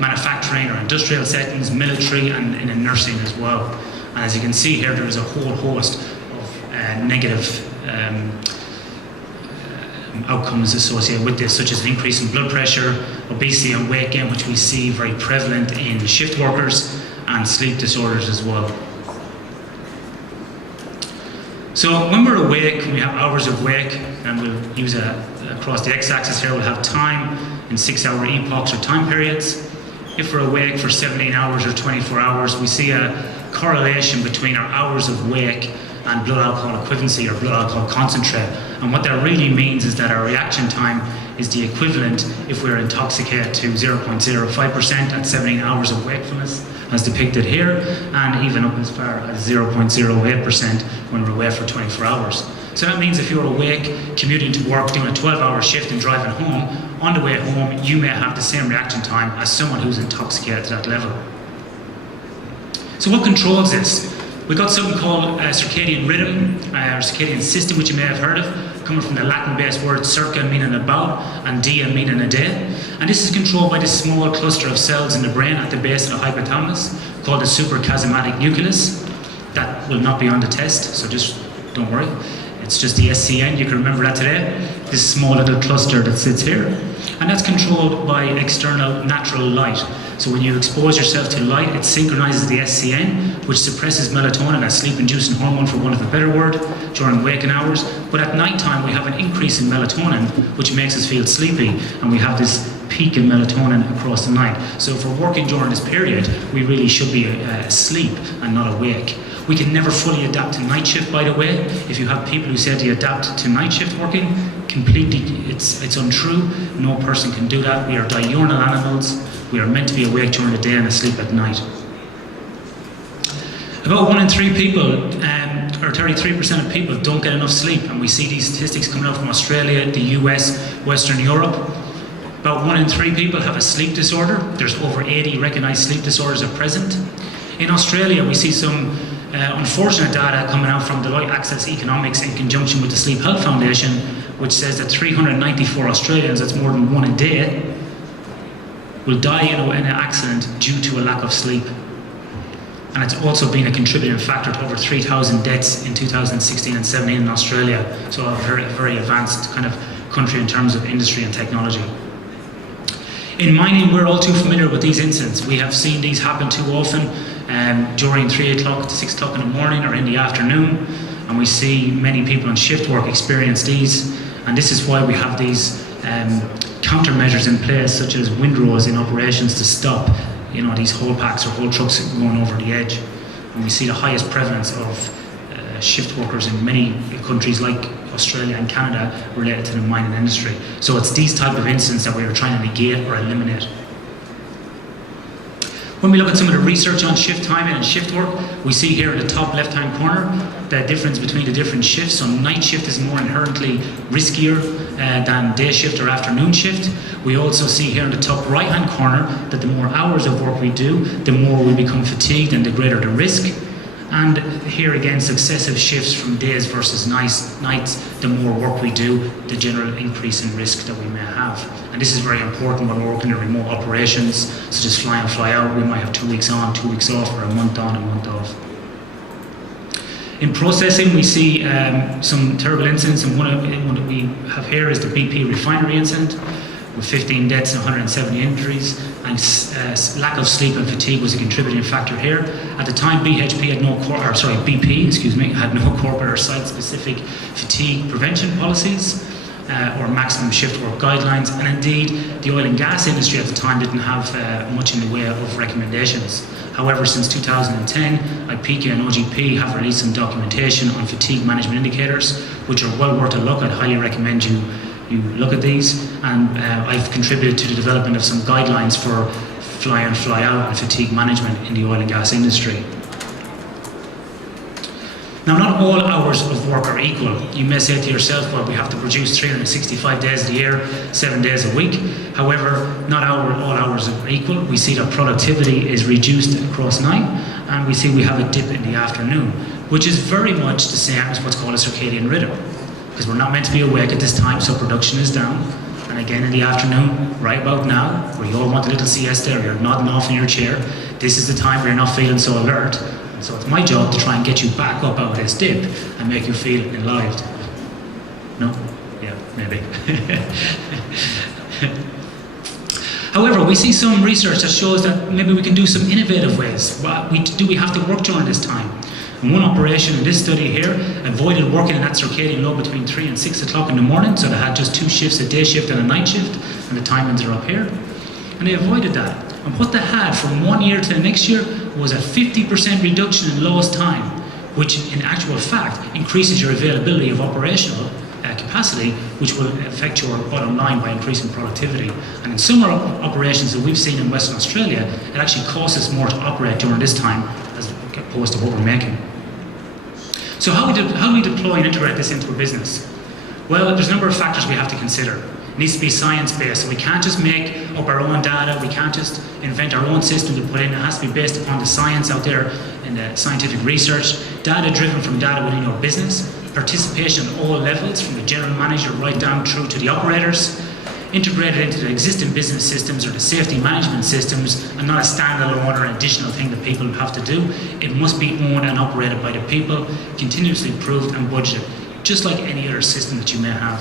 manufacturing or industrial settings, military, and in nursing as well. And as you can see here, there is a whole host of negative outcomes associated with this, such as an increase in blood pressure, obesity and weight gain, which we see very prevalent in shift workers, and sleep disorders as well. So when we're awake, we have hours of wake, and we'll use across the x-axis here, we'll have time in 6-hour epochs or time periods. If we're awake for 17 hours or 24 hours, we see a correlation between our hours of wake and blood alcohol equivalency or blood alcohol concentrate. And what that really means is that our reaction time is the equivalent if we're intoxicated to 0.05% at 17 hours of wakefulness, as depicted here, and even up as far as 0.08% when we're awake for 24 hours. So that means if you're awake, commuting to work, doing a 12-hour shift and driving home, on the way home, you may have the same reaction time as someone who's intoxicated to that level. So what controls this? We've got something called circadian rhythm, or circadian system, which you may have heard of, coming from the Latin-based word circa, meaning about, and dia, meaning a day. And this is controlled by this small cluster of cells in the brain at the base of the hypothalamus, called the suprachiasmatic nucleus. That will not be on the test, so just don't worry. It's just the SCN, you can remember that today. This small little cluster that sits here. And that's controlled by external natural light. So when you expose yourself to light, it synchronizes the SCN, which suppresses melatonin, a sleep-inducing hormone for want of a better word, during waking hours. But at night time, we have an increase in melatonin, which makes us feel sleepy, and we have this peak in melatonin across the night. So if we're working during this period, we really should be asleep and not awake. We can never fully adapt to night shift, by the way. If you have people who say they adapt to night shift working, completely, it's untrue. No person can do that. We are diurnal animals. We are meant to be awake during the day and asleep at night. About 1 in 3 people, or 33% of people, don't get enough sleep, and we see these statistics coming out from Australia, the US, Western Europe. About 1 in 3 people have a sleep disorder. There's over 80 recognised sleep disorders at present. In Australia, we see some unfortunate data coming out from Deloitte Access Economics in conjunction with the Sleep Health Foundation, which says that 394 Australians, that's more than 1 a day, will die in an accident due to a lack of sleep. And it's also been a contributing factor to over 3,000 deaths in 2016 and 17 in Australia. So a very, very advanced kind of country in terms of industry and technology. In mining, we're all too familiar with these incidents. We have seen these happen too often during 3 o'clock to 6 o'clock in the morning or in the afternoon. And we see many people on shift work experience these. And this is why we have these countermeasures in place, such as windrows in operations to stop these whole packs or whole trucks going over the edge. And we see the highest prevalence of shift workers in many countries like Australia and Canada related to the mining industry. So it's these type of incidents that we are trying to negate or eliminate. When we look at some of the research on shift timing and shift work, we see here in the top left-hand corner the difference between the different shifts. So night shift is more inherently riskier than day shift or afternoon shift. We also see here in the top right-hand corner that the more hours of work we do, the more we become fatigued and the greater the risk. And here again, successive shifts from days versus nights, the more work we do, the general increase in risk that we may have. And this is very important when we're working in remote operations, such as fly in, fly out. We might have 2 weeks on, 2 weeks off, or a month on, a month off. In processing, we see some terrible incidents, and one that we have here is the BP refinery incident, with 15 deaths and 170 injuries, and lack of sleep and fatigue was a contributing factor here. At the time, BP had no corporate or site-specific fatigue prevention policies or maximum shift work guidelines, and indeed, the oil and gas industry at the time didn't have much in the way of recommendations. However, since 2010, IPECA and OGP have released some documentation on fatigue management indicators, which are well worth a look. I'd highly recommend you look at these, and I've contributed to the development of some guidelines for fly in, fly out and fatigue management in the oil and gas industry. Now, not all hours of work are equal. You may say to yourself, well, we have to produce 365 days of the year, 7 days a week. However, not all hours are equal. We see that productivity is reduced across night, and we see we have a dip in the afternoon, which is very much the same as what's called a circadian rhythm, because we're not meant to be awake at this time, so production is down. And again in the afternoon, right about now, where you all want a little siesta or you're nodding off in your chair, this is the time where you're not feeling so alert. And so it's my job to try and get you back up out of this dip and make you feel enlivened. No? Yeah, maybe. However, we see some research that shows that maybe we can do some innovative ways. Do we have to work during this time? And one operation in this study here avoided working in that circadian low between 3 and 6 o'clock in the morning, so they had just 2 shifts, a day shift and a night shift, and the timings are up here. And they avoided that. And what they had from 1 year to the next year was a 50% reduction in lost time, which in actual fact increases your availability of operational capacity, which will affect your bottom line by increasing productivity. And in some operations that we've seen in Western Australia, it actually costs us more to operate during this time as opposed to what we're making. So how do we deploy and integrate this into a business? Well, there's a number of factors we have to consider. It needs to be science-based, so we can't just make up our own data, we can't just invent our own system to put in. It has to be based upon the science out there in the scientific research, data-driven from data within your business, participation at all levels, from the general manager right down through to the operators, integrated into the existing business systems or the safety management systems, and not a standalone or an additional thing that people have to do. It must be owned and operated by the people, continuously improved and budgeted, just like any other system that you may have.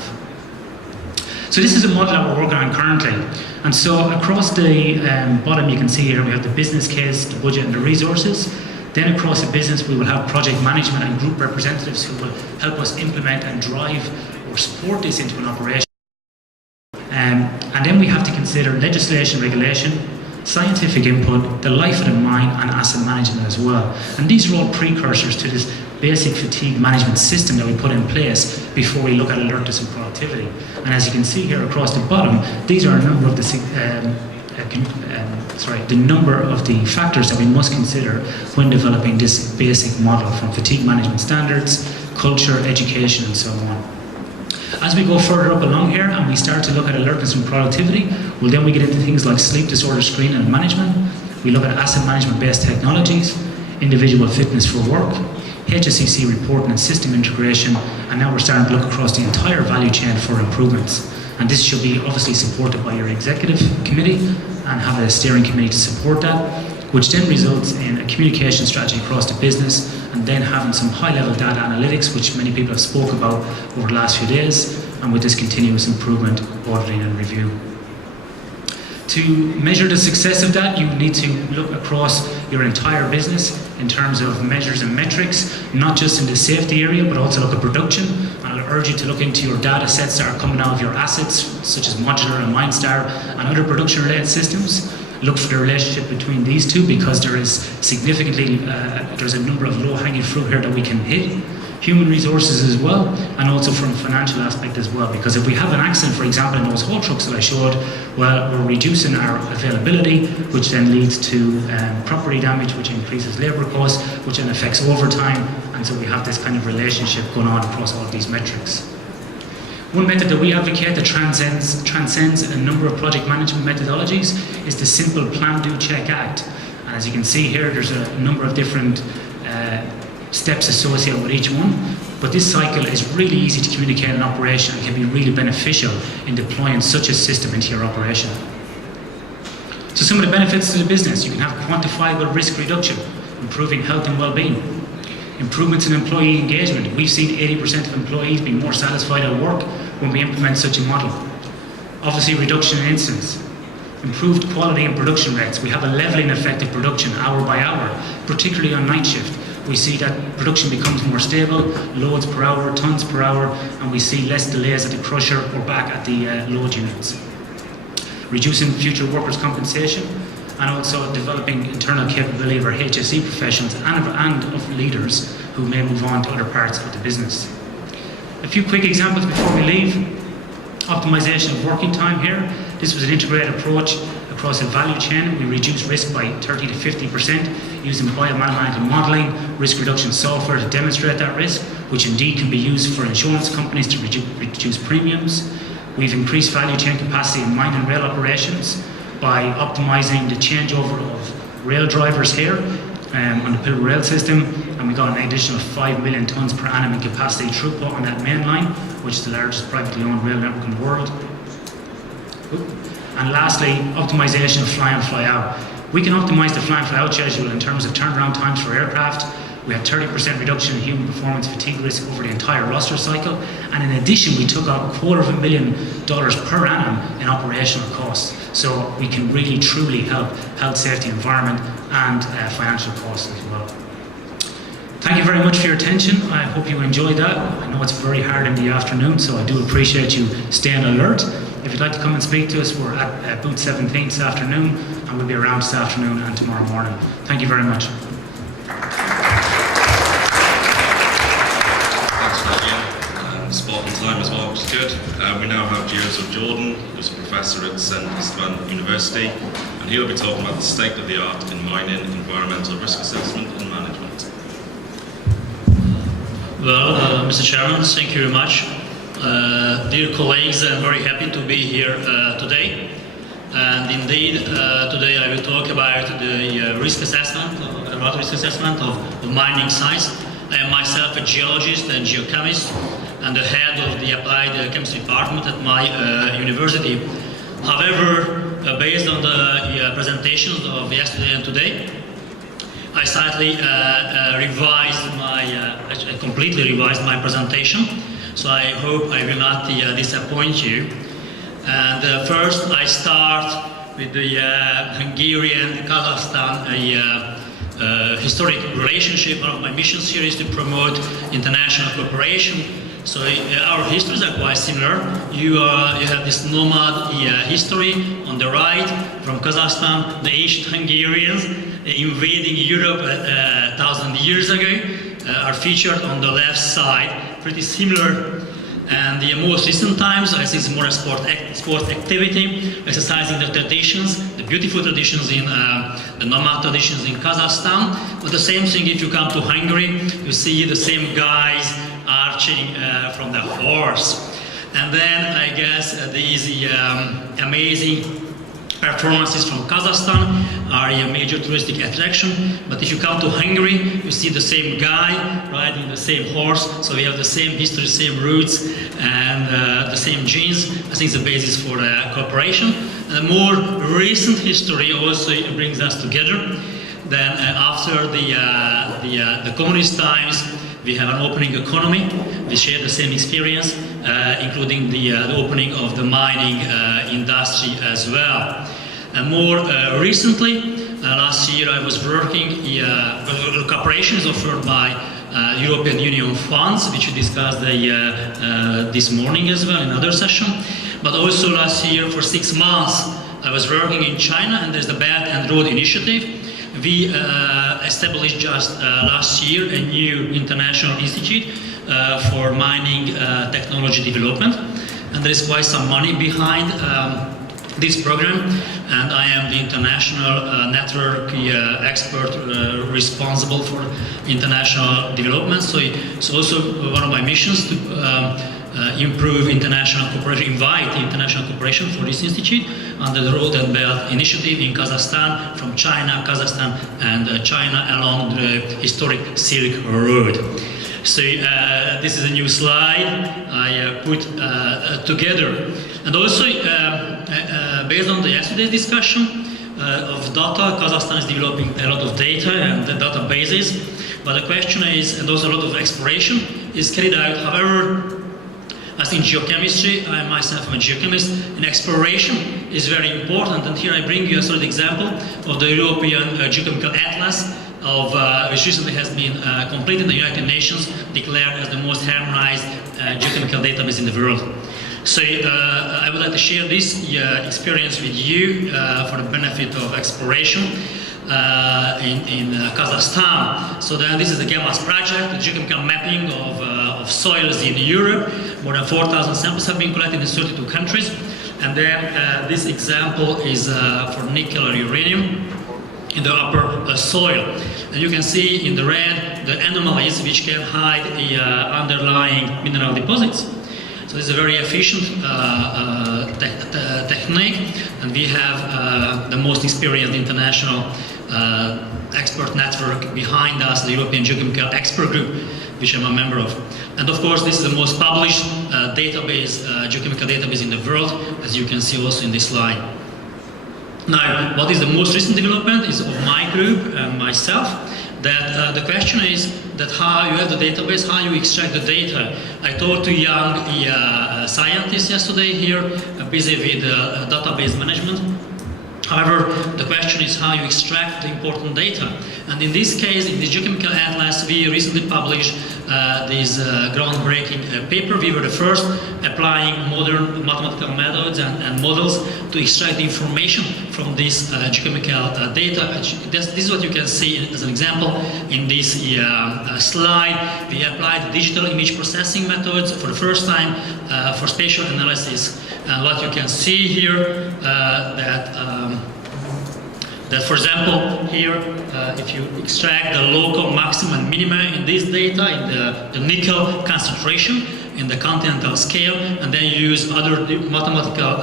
So this is a model that we're working on currently. And so across the bottom you can see here we have the business case, the budget and the resources. Then across the business we will have project management and group representatives who will help us implement and drive or support this into an operation. And then we have to consider legislation, regulation, scientific input, the life of the mine, and asset management as well. And these are all precursors to this basic fatigue management system that we put in place before we look at alertness and productivity. And as you can see here across the bottom, these are a number of the number of the factors that we must consider when developing this basic model, from fatigue management standards, culture, education, and so on. As we go further up along here and we start to look at alertness and productivity, well, then we get into things like sleep disorder screening and management. We look at asset management based technologies, individual fitness for work, HSEC reporting and system integration, and now we're starting to look across the entire value chain for improvements. And this should be obviously supported by your executive committee and have a steering committee to support that, which then results in a communication strategy across the business, and then having some high-level data analytics, which many people have spoke about over the last few days, and with this continuous improvement, auditing and review. To measure the success of that, you need to look across your entire business in terms of measures and metrics, not just in the safety area, but also look at production. And I'll urge you to look into your data sets that are coming out of your assets, such as Modular and MineStar and other production-related systems. Look for the relationship between these two, because there is significantly, there's a number of low-hanging fruit here that we can hit. Human resources as well, and also from a financial aspect as well, because if we have an accident, for example, in those haul trucks that I showed, well, we're reducing our availability, which then leads to property damage, which increases labour costs, which then affects overtime, and so we have this kind of relationship going on across all of these metrics. One method that we advocate that transcends a number of project management methodologies is the simple plan, do, check, act. And as you can see here, there's a number of different steps associated with each one, but this cycle is really easy to communicate in operation and can be really beneficial in deploying such a system into your operation. So some of the benefits to the business: you can have quantifiable risk reduction, improving health and well-being, improvements in employee engagement. We've seen 80% of employees be more satisfied at work when we implement such a model. Obviously, reduction in incidents, improved quality and production rates. We have a levelling effect of production hour by hour, particularly on night shift. We see that production becomes more stable, loads per hour, tons per hour, and we see less delays at the crusher or back at the load units. Reducing future workers' compensation, and also developing internal capability of our HSE professionals and of leaders who may move on to other parts of the business. A few quick examples before we leave. Optimization of working time here. This was an integrated approach across a value chain. We reduced risk by 30 to 50% using biomathematical modelling, risk reduction software to demonstrate that risk, which indeed can be used for insurance companies to reduce premiums. We've increased value chain capacity in mine and rail operations by optimising the changeover of rail drivers here on the Pillar Rail system, and we got an additional 5 million tonnes per annum in capacity throughput on that main line, which is the largest privately owned rail network in the world. And lastly, optimisation of fly in, fly out. We can optimise the fly in, fly out schedule in terms of turnaround times for aircraft. We had 30% reduction in human performance fatigue risk over the entire roster cycle, and in addition we took out $250,000 per annum in operational costs. So we can really truly help health, safety, environment and financial costs as well. Thank you very much for your attention. I hope you enjoyed that. I know it's very hard in the afternoon, so I do appreciate you staying alert. If you'd like to come and speak to us, we're at booth 17 this afternoon, and we'll be around this afternoon and tomorrow morning. Thank you very much. Spot and time as well, which is good. We now have Joseph Jordan, who's a professor at St. Esteban University, and he'll be talking about the state of the art in mining, environmental risk assessment and management. Well, Mr. Chairman, thank you very much. Dear colleagues, I'm very happy to be here today. And indeed, today I will talk about the risk assessment, risk assessment of mining sites. I am myself a geologist and geochemist, and the head of the applied chemistry department at my university. However, based on the presentations of yesterday and today, I slightly completely revised my presentation. So I hope I will not disappoint you. And first, I start with the Hungarian-Kazakhstan historic relationship. One of my mission series to promote international cooperation. So our histories are quite similar. You have this nomad history on the right from Kazakhstan, the ancient Hungarians invading Europe 1,000 years ago are featured on the left side, pretty similar. And the most recent times, I think it's more a sport activity, exercising the traditions, the beautiful traditions in the nomad traditions in Kazakhstan. But the same thing if you come to Hungary, you see the same guys arching from the horse. And then I guess these amazing performances from Kazakhstan are a major touristic attraction. But if you come to Hungary, you see the same guy riding the same horse. So we have the same history, same roots, and the same genes. I think it's the basis for cooperation. And a more recent history also brings us together. Then after the communist times, we have an opening economy. We share the same experience, including the opening of the mining industry as well. And more recently, last year I was working, cooperation is offered by European Union funds, which we discussed this morning as well in another session. But also last year for 6 months I was working in China, and there's the Belt and Road Initiative. We established just last year a new international institute for mining technology development, and there is quite some money behind this program, and I am the international network expert responsible for international development. So it's also one of my missions to improve international cooperation, invite international cooperation for this institute under the Road and Belt Initiative in Kazakhstan, from China, Kazakhstan, and China along the historic Silk Road. So this is a new slide I put together. And also, based on the yesterday's discussion of data, Kazakhstan is developing a lot of data and the databases. But the question is, and also a lot of exploration is carried out. However, I think geochemistry, I myself am a geochemist, and exploration is very important. And here I bring you a sort of example of the European Geochemical Atlas, which recently has been completed in the United Nations, declared as the most harmonized geochemical database in the world. So I would like to share this experience with you for the benefit of exploration in Kazakhstan. So then this is the GEMAS project, the geochemical mapping of soils in Europe. More than 4,000 samples have been collected in 32 countries. And then this example is for nickel or uranium in the upper soil. And you can see in the red the anomalies which can hide the underlying mineral deposits. So it's a very efficient technique, and we have the most experienced international expert network behind us, the European Geochemical Expert Group, which I'm a member of. And of course, this is the most published database, geochemical database in the world, as you can see also in this slide. Now, what is the most recent development is of my group and myself, that the question is that how you have the database, how you extract the data. I talked to young scientists yesterday here, busy with database management. However, the question is how you extract the important data. And in this case, in the Geochemical Atlas, we recently published this groundbreaking paper. We were the first applying modern mathematical methods and models to extract the information from this geochemical data. This is what you can see as an example in this slide. We applied digital image processing methods for the first time for spatial analysis. And what you can see here, that for example, here, if you extract the local maximum and minima in this data, in the nickel concentration, in the continental scale, and then you use other mathematical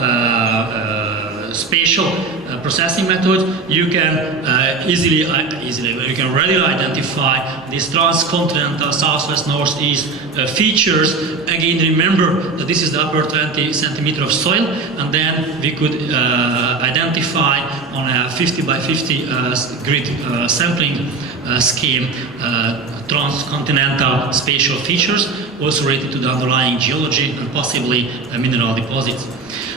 spatial processing methods, you can you can readily identify these transcontinental southwest northeast features. Again, remember that this is the upper 20 centimeter of soil, and then we could identify on a 50 by 50 grid sampling scheme transcontinental spatial features, also related to the underlying geology and possibly mineral deposits.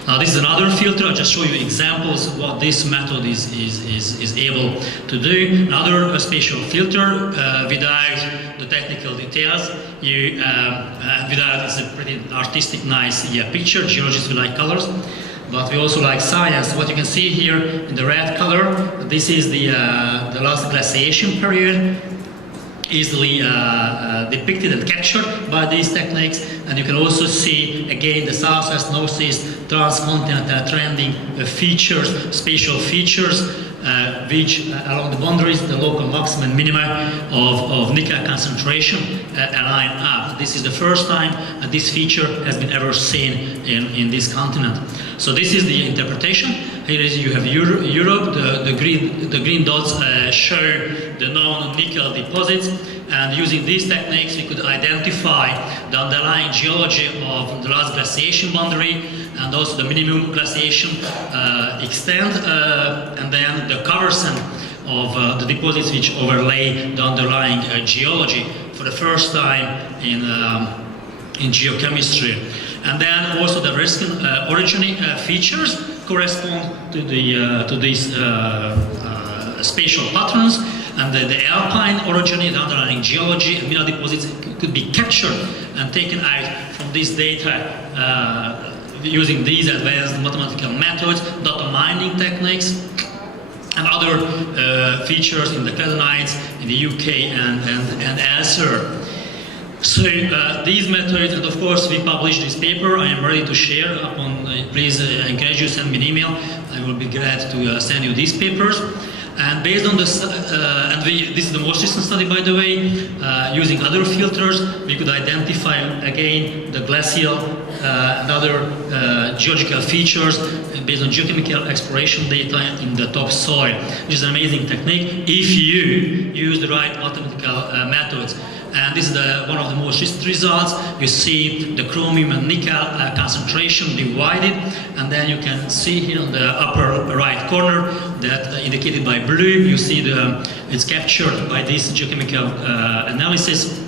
Now this is another filter. I'll just show you examples of what this method is able to do. Another spatial filter without the technical technical details. Without it's a pretty artistic, nice picture. Geologists will like colors, but we also like science. What you can see here in the red color, this is the last glaciation period, easily depicted and captured by these techniques. And you can also see again the southwest, northeast, transcontinental trending features, spatial features, which along the boundaries, the local maximum and minima of nickel concentration align up. This is the first time this feature has been ever seen in this continent. So this is the interpretation. Here is you have Europe. The green dots show the known nickel deposits, and using these techniques we could identify the underlying geology of the last glaciation boundary and also the minimum glaciation extent, and then the cover sand of the deposits which overlay the underlying geology for the first time in geochemistry. And then also the risk origin features correspond to these spatial patterns, and the alpine orogeny, the underlying geology and mineral deposits could be captured and taken out from this data using these advanced mathematical methods, data mining techniques, and other features in the cladonites in the UK and elsewhere. So these methods, and of course we published this paper. I am ready to share. Please encourage you, send me an email. I will be glad to send you these papers. And based on this, this is the most recent study, by the way, using other filters, we could identify again the glacial and other geological features based on geochemical exploration data in the topsoil, which is an amazing technique if you use the right mathematical methods. And this is one of the most recent results. You see the chromium and nickel concentration divided, and then you can see here on the upper right corner that indicated by blue, you see it's captured by this geochemical analysis,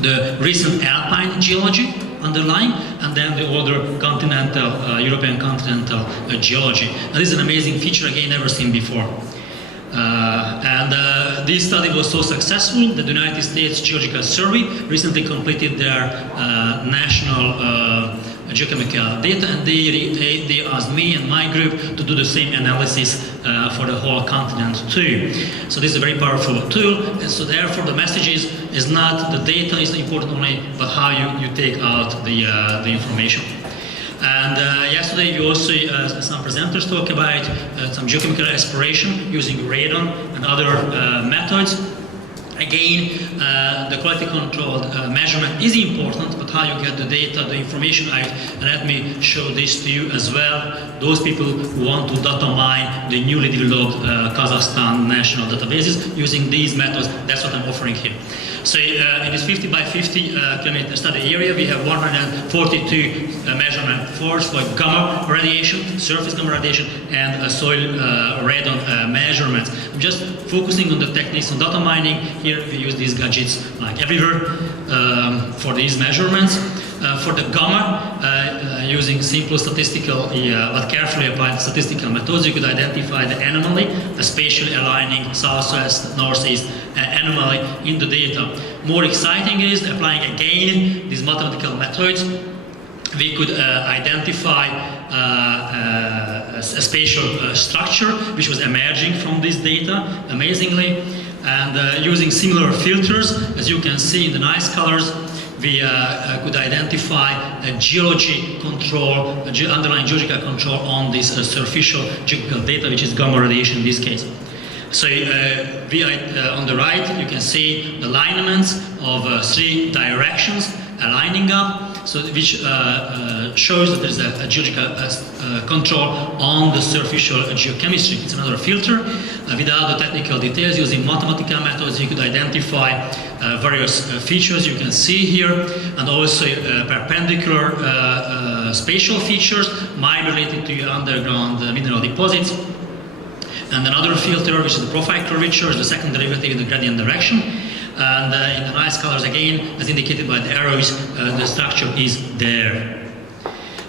the recent alpine geology underlying, and then the older continental, European continental geology. And this is an amazing feature, again, never seen before. This study was so successful that the United States Geological Survey recently completed their national geochemical data, and they asked me and my group to do the same analysis for the whole continent too. So this is a very powerful tool, and so therefore the message is not the data is important only, but how you take out the information. And yesterday we also some presenters talk about some geochemical exploration using radon and other methods. Again, the quality controlled measurement is important, but how you get the data, the information out, and let me show this to you as well. Those people who want to data mine the newly developed Kazakhstan national databases using these methods, that's what I'm offering here. So in this 50 by 50 kilometer study area, we have 142 measurement force for gamma radiation, surface gamma radiation, and soil radon measurements. I'm just focusing on the techniques on data mining. Here we use these gadgets like everywhere for these measurements. For the gamma, using simple statistical but carefully applied statistical methods, you could identify the anomaly, a spatially aligning southwest, northeast anomaly in the data. More exciting is applying again these mathematical methods. We could identify a spatial structure which was emerging from this data amazingly, and using similar filters, as you can see in the nice colors, we could identify a geology control, underlying geological control on this superficial geological data, which is gamma radiation in this case. So on the right, you can see the lineaments of 3 directions aligning up, so which shows that there is a geological control on the superficial geochemistry. It's another filter. Without the technical details, using mathematical methods, you could identify various features you can see here, and also perpendicular spatial features might be related to underground mineral deposits. And another filter, which is the profile curvature, is the second derivative in the gradient direction. And in the nice colors again, as indicated by the arrows, the structure is there.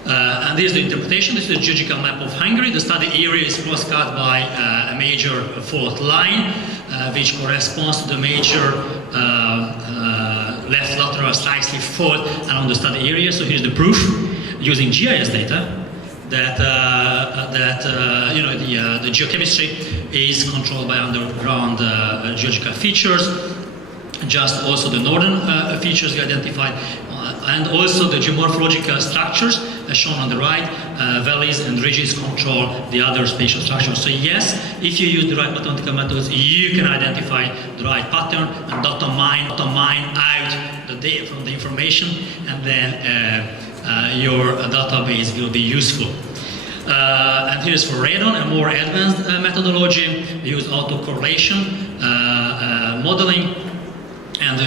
And this is the interpretation. This is the geological map of Hungary. The study area is cross-cut by a major fault line, which corresponds to the major are slightly fault along the study area. So here's the proof using GIS data that the geochemistry is controlled by underground geological features. Just also the northern features we identified, and also the geomorphological structures shown on the right, valleys and ridges control the other spatial structures. So yes, if you use the right mathematical methods, you can identify the right pattern and data mine out the data from the information, and then your database will be useful. And here's for radon, a more advanced methodology. We use autocorrelation modeling. And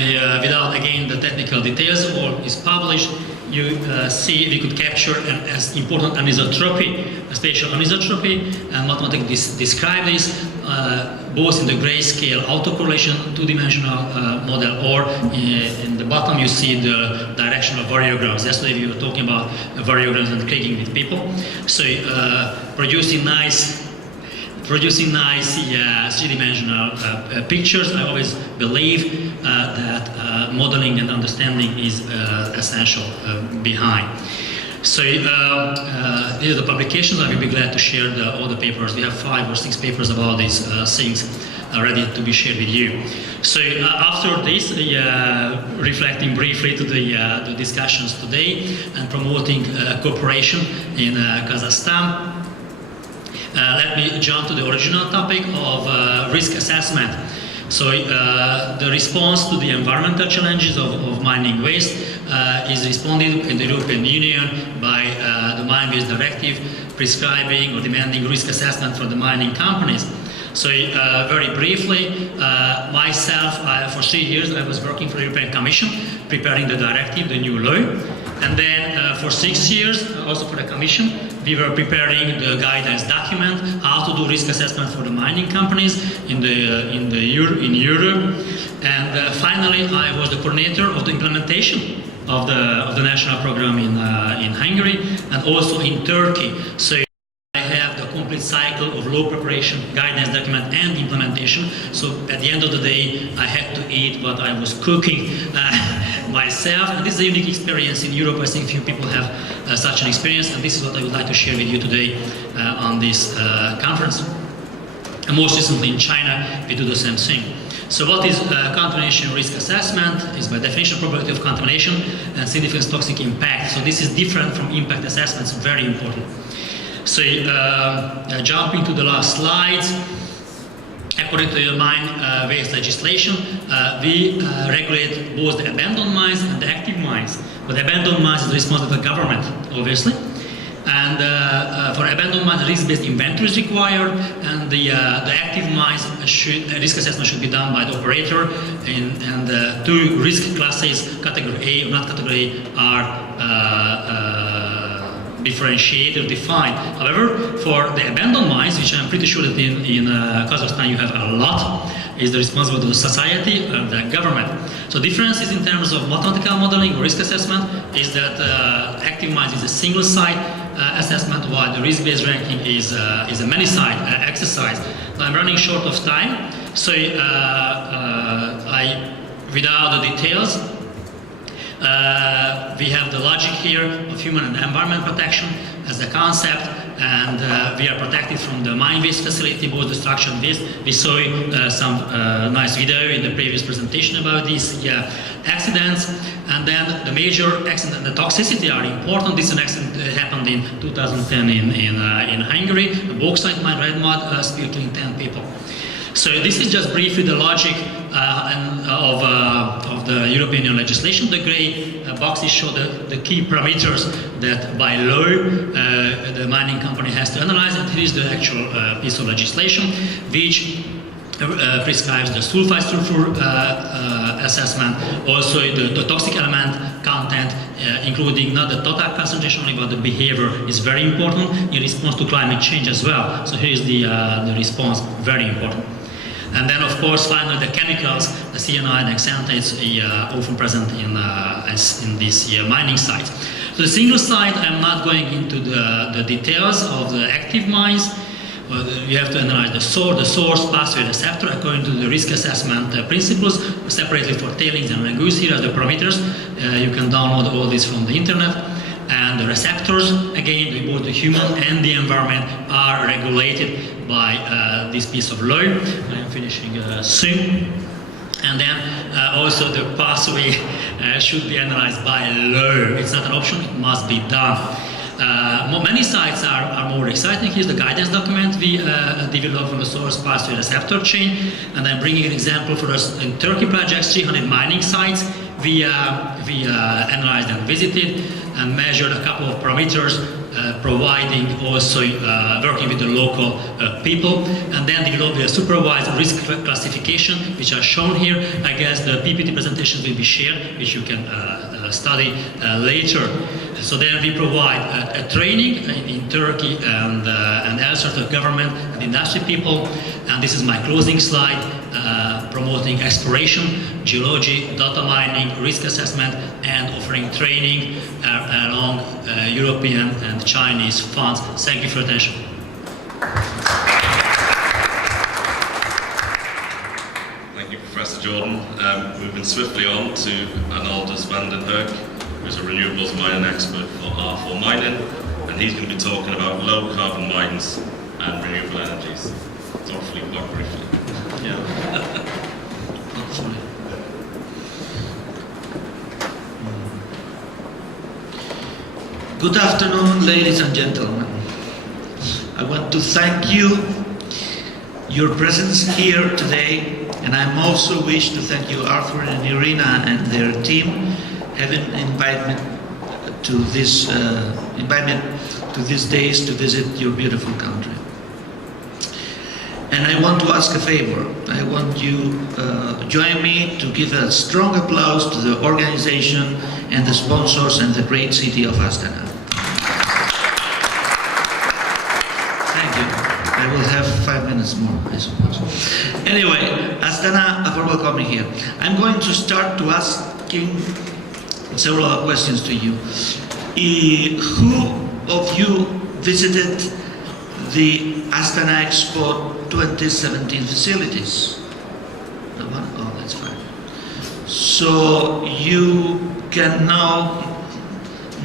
without, again, the technical details, all is published. You see we could capture as important anisotropy, spatial anisotropy, and mathematically describe this, both in the grayscale autocorrelation two-dimensional model, or in the bottom you see the directional variograms. Yesterday we were talking about variograms and clicking with people. So producing nice three-dimensional pictures. I always believe that modeling and understanding is essential behind. So these are the publications. I will be glad to share all the papers. We have 5 or 6 papers about these things ready to be shared with you. So after this, reflecting briefly to the discussions today and promoting cooperation in Kazakhstan, let me jump to the original topic of risk assessment. So the response to the environmental challenges of mining waste is responded in the European Union by the Mine Waste Directive, prescribing or demanding risk assessment for the mining companies. So very briefly, myself, for 3 years I was working for the European Commission, preparing the directive, the new law. And then for 6 years, also for the Commission, we were preparing the guidance document, how to do risk assessment for the mining companies in Europe. And finally, I was the coordinator of the implementation of the national program in Hungary and also in Turkey. So I have the complete cycle of law preparation, guidance document, and implementation. So at the end of the day, I had to eat what I was cooking myself. And this is a unique experience in Europe. I think few people have such an experience, and this is what I would like to share with you today on this conference. And most recently in China, we do the same thing. So what is contamination risk assessment? Is by definition probability of contamination and significant toxic impact. So this is different from impact assessments, very important. So jumping to the last slide, according to the mine waste legislation, we regulate both the abandoned mines and the active mines. But the abandoned mines is the responsibility of the government, obviously. And for abandoned mines, risk-based inventory is required, and the active mines risk assessment should be done by the operator. And 2 risk classes, category A or not category A, are differentiated, defined. However, for the abandoned mines, which I'm pretty sure that in Kazakhstan you have a lot, is the responsibility of the society and the government. So differences in terms of mathematical modeling or risk assessment is that active mines is a single site assessment, while the risk-based ranking is a many-site exercise. So I'm running short of time, so without the details, we have the logic here of human and environment protection as the concept, and we are protected from the mine waste facility, both the structure and waste. We saw some nice video in the previous presentation about these accidents, and then the major accident and the toxicity are important. This accident happened in 2010 in Hungary, a bauxite mine, red mud spill, killing 10 people. So this is just briefly the logic of the European Union legislation. The grey boxes show the key parameters that by law the mining company has to analyze, and here is the actual piece of legislation which prescribes the sulfide sulfur assessment, also the toxic element content, including not the total concentration only, but the behavior is very important in response to climate change as well. So here is the response, very important. And then, of course, finally, the chemicals, the cyanide and xanthates, often present in these mining sites. So the single site, I'm not going into the details of the active mines. you have to analyze the source, pathway, receptor according to the risk assessment principles, separately for tailings and lagoons. Here are the parameters. You can download all this from the internet. And the receptors, again, both the human and the environment are regulated by this piece of law. I am finishing soon. And then also the pathway should be analyzed by law. It's not an option, it must be done. Many sites are more exciting. Here's the guidance document we developed from the source pathway receptor chain. And I'm bringing an example for us in Turkey projects, 300 mining sites. We analyzed and visited and measured a couple of parameters, providing also working with the local people, and then developed a supervised risk classification, which are shown here. I guess the PPT presentations will be shared, which you can study later. So then we provide a training in Turkey and elsewhere to government and industry people. And this is my closing slide, promoting exploration, geology, data mining, risk assessment, and offering training along European and Chinese funds. Thank you for your attention. Thank you, Professor Jordan. Moving swiftly on to Arnoldus van den Berg, who's a renewables mining expert for R4 Mining, and he's going to be talking about low carbon mines and renewable energies. So hopefully quite briefly. Yeah. Good afternoon, ladies and gentlemen. I want to thank you, your presence here today, and I also wish to thank you, Arthur and Irina and their team, having invited me to these days to visit your beautiful country. And I want to ask a favor. I want you join me to give a strong applause to the organization and the sponsors and the great city of Astana. Thank you. I will have 5 minutes more, I suppose. Anyway, Astana, for welcoming here. I'm going to start to asking several questions to you. Who of you visited the Astana Expo 2017 facilities? The one? Oh, that's fine. So you can know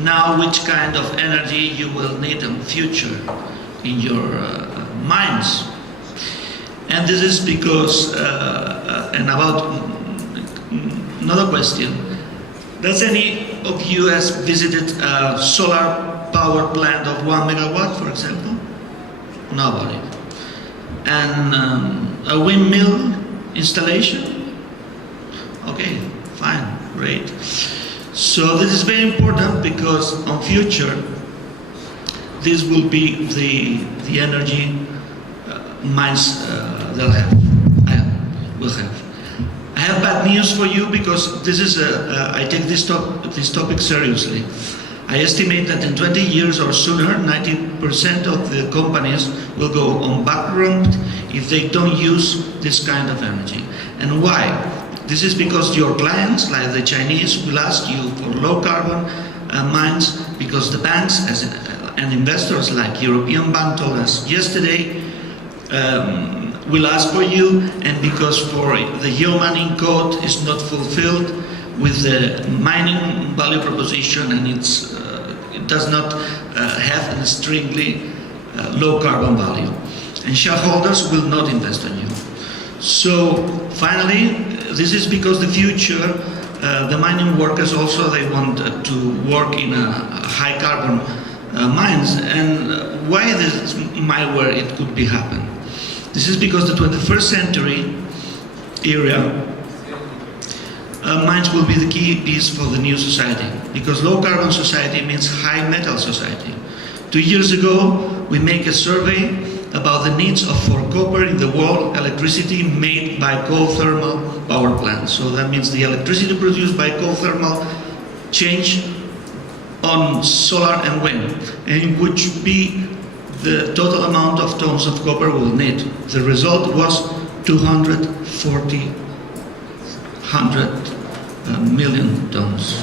now which kind of energy you will need in the future in your mines. And this is because, and about another question, does any of you has visited a solar power plant of 1 megawatt, for example? Nobody. And a windmill installation? Okay, fine, great. So this is very important because on future, this will be the energy mines they'll have, will have. I have bad news for you because this is I take this topic seriously. I estimate that in 20 years or sooner, 90% of the companies will go on bankrupt if they don't use this kind of energy. And why? This is because your clients, like the Chinese, will ask you for low carbon mines, because the banks and investors like European Bank told us yesterday will ask for you, and because for the Mining code is not fulfilled with the mining value proposition, and it does not have a strictly low carbon value, and shareholders will not invest in you. So finally, this is because the future, the mining workers also, they want to work in a high carbon mines. And why this my where it could be happen? This is because the 21st century era mines will be the key piece for the new society, because low carbon society means high metal society. 2 years ago, we make a survey about the needs for copper in the world, electricity made by coal thermal power plants. So that means the electricity produced by coal thermal change on solar and wind, and which be the total amount of tons of copper we'll need. The result was 240 million tons,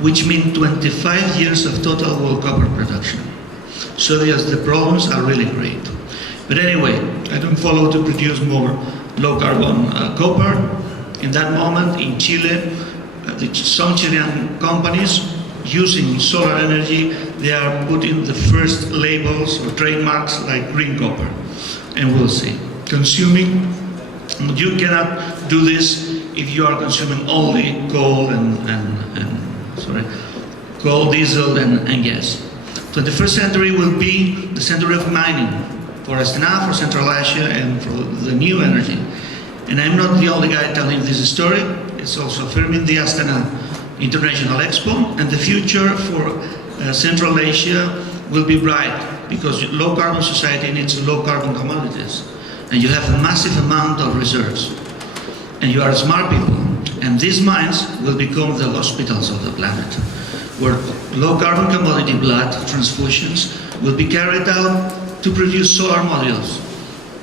which means 25 years of total world copper production. So yes, the problems are really great. But anyway, I don't follow to produce more low carbon copper. In that moment, in Chile, some Chilean companies using solar energy, they are putting the first labels or trademarks like green copper. And we'll see. Consuming, you cannot do this if you are consuming only coal coal, diesel, and gas. 21st century will be the century of mining for Astana, for Central Asia, and for the new energy. And I'm not the only guy telling this story. It's also affirmed in the Astana International Expo, and the future for Central Asia will be bright because low carbon society needs low carbon commodities, and you have a massive amount of reserves, and you are smart people, and these mines will become the hospitals of the planet, where low carbon commodity blood transfusions will be carried out to produce solar modules,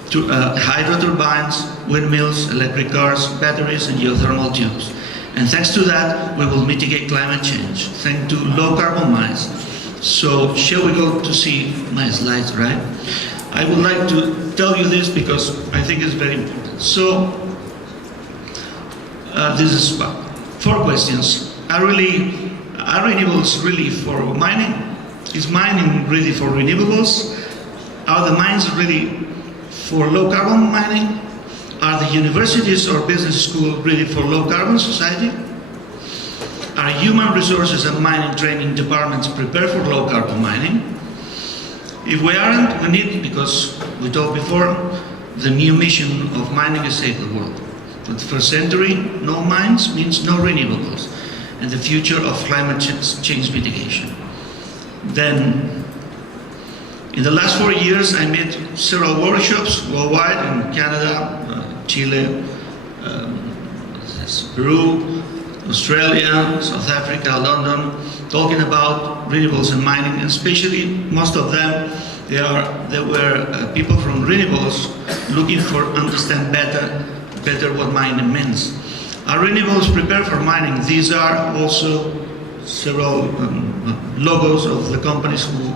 to hydro turbines, windmills, electric cars, batteries, and geothermal tubes. And thanks to that, we will mitigate climate change, thanks to low carbon mines. So, shall we go to see my slides, right? I would like to tell you this because I think it's very important. So, this is 4 questions. Are renewables really for mining? Is mining really for renewables? Are the mines really for low carbon mining? Are the universities or business schools really for low carbon society? Are human resources and mining training departments prepared for low carbon mining? If we aren't, we need, because we told before, the new mission of mining is save the world. 21st century, no mines means no renewables, and the future of climate change mitigation. Then, in the last 4 years, I made several workshops worldwide in Canada, Chile, Peru, Australia, South Africa, London, talking about renewables and mining, and especially most of them, they were people from renewables looking for understand better what mining means. Are renewables prepared for mining? These are also several logos of the companies who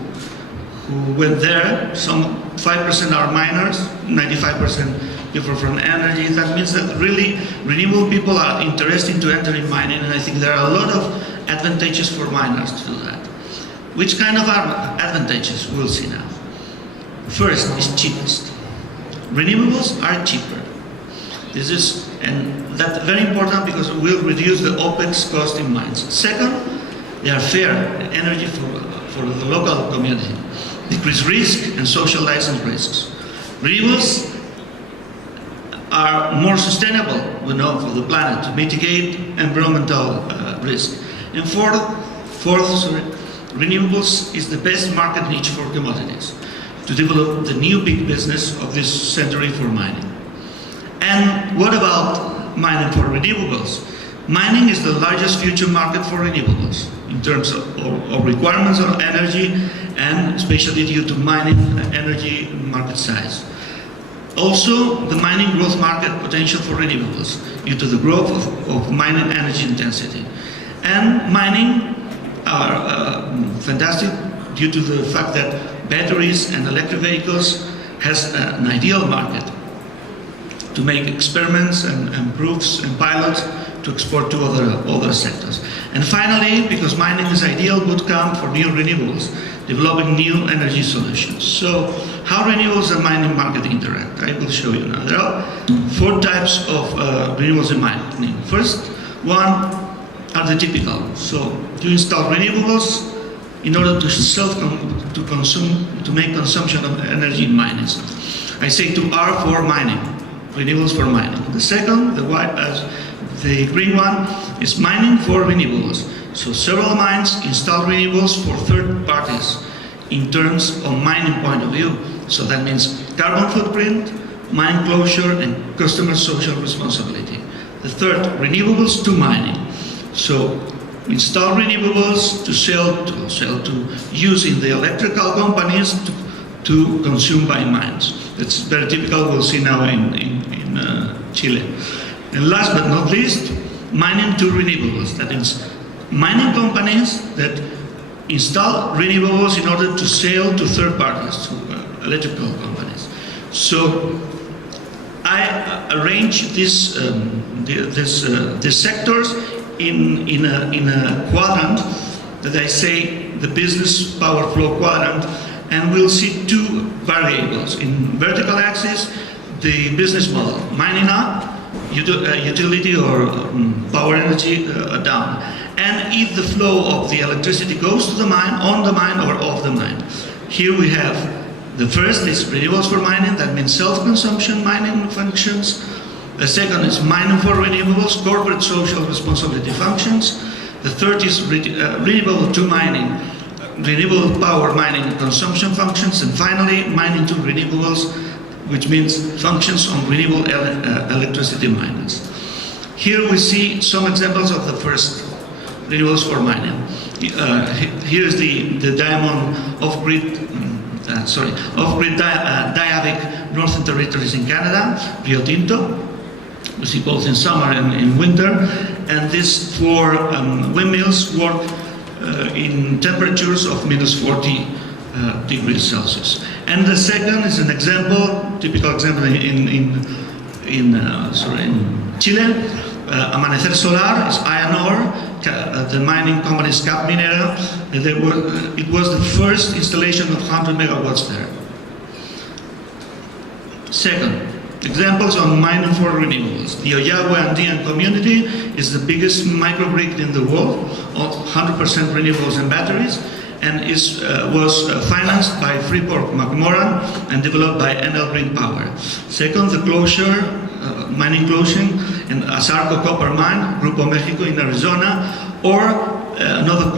went there. Some 5% are miners, 95% people from energy. That means that really renewable people are interested to enter in mining, and I think there are a lot of advantages for miners to do that. Which kind of advantages? We'll see now. First is cheapest. Renewables are cheaper. And that's very important because it will reduce the OPEX cost in mines. Second, they are fair energy for the local community. Decrease risk and social license risks. Renewables are more sustainable, we know, for the planet to mitigate environmental risk. And fourth, renewables is the best market niche for commodities to develop the new big business of this century for mining. And what about mining for renewables? Mining is the largest future market for renewables in terms of requirements of energy, and especially due to mining energy market size. Also, the mining growth market potential for renewables due to the growth of mining energy intensity. And mining are fantastic due to the fact that batteries and electric vehicles has an ideal market to make experiments and proofs and pilots to export to other sectors. And finally, because mining is ideal bootcamp for new renewables, developing new energy solutions. So, how renewables and mining market interact? I will show you now. There are 4 types of renewables in mining. First one are the typical. So, you install renewables in order to make consumption of energy in mining. I say to R for mining, renewables for mining. The second, the green one, is mining for renewables. So several mines install renewables for third parties in terms of mining point of view. So that means carbon footprint, mine closure, and customer social responsibility. The third, renewables to mining. So install renewables to sell to use in the electrical companies to consume by mines. That's very typical, we'll see now in Chile. And last but not least, mining to renewables. That means mining companies that install renewables in order to sell to third parties, to electrical companies. So I arrange these sectors in a quadrant that I say the business power flow quadrant, and we'll see two variables. In vertical axis, the business model, mining up, utility or power energy down. And if the flow of the electricity goes to the mine, on the mine or off the mine. Here we have the first is renewables for mining, that means self-consumption mining functions. The second is mining for renewables, corporate social responsibility functions. The third is renewable to mining, renewable power mining consumption functions. And finally, mining to renewables, which means functions on renewable electricity miners. Here we see some examples of the first, renewables for mining. Here's the diamond off-grid Diavic Northern Territories in Canada, Rio Tinto. We see both in summer and in winter. And these four windmills work in temperatures of -40 degrees Celsius. And the second is an example, typical example in Chile. Amanecer Solar is iron ore. The mining company is Cap Minera. It was the first installation of 100 megawatts there. Second, examples on mining for renewables. The Oyawe Andean community is the biggest microgrid in the world, 100% renewables and batteries, and was financed by Freeport-McMoRan and developed by Enel Green Power. Second, the closure, mining closure in Azarco Copper Mine, Grupo Mexico in Arizona, or another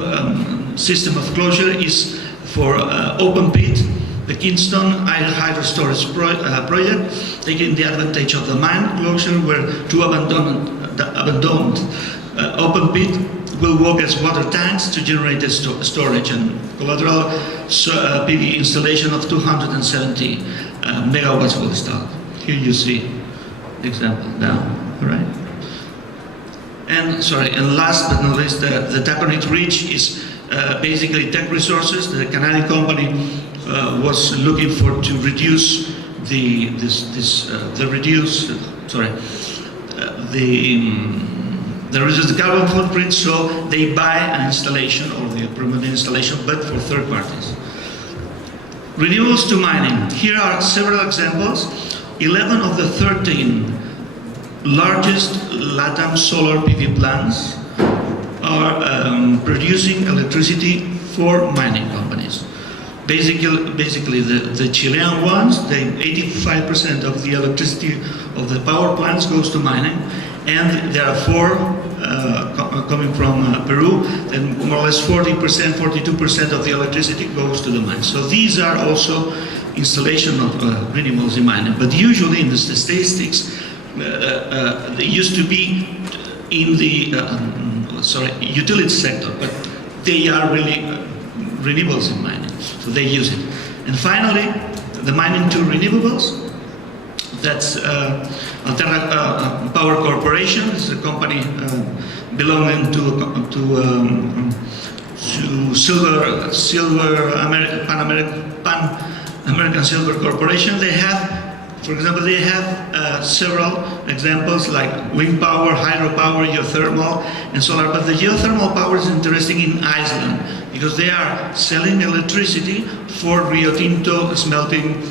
system of closure is for open pit, the Kingston Hydro Storage project, taking the advantage of the mine closure where two abandoned open pit will work as water tanks to generate the storage, and collateral PV installation of 270 megawatts will start. Here you see the example down, all right? And last but not least, the Taconite Ridge is basically Teck Resources. The Canadian company was looking to reduce the carbon footprint, so they buy an installation or they promote the installation, but for third parties. Renewables to mining. Here are several examples. 11 of the 13 largest LATAM solar PV plants are producing electricity for mining companies. Basically the Chilean ones, 85% of the electricity of the power plants goes to mining, and there are 4 coming from Peru, and more or less 40%, 42% of the electricity goes to the mine. So these are also installation of renewables in mining. But usually in the statistics, they used to be in the utility sector, but they are really renewables in mining, so they use it. And finally, the mining to renewables. That's Alterna Power Corporation. It's a company belonging to Pan American Silver Corporation. They have, for example, several examples like wind power, hydropower, geothermal, and solar. But the geothermal power is interesting in Iceland because they are selling electricity for Rio Tinto smelting.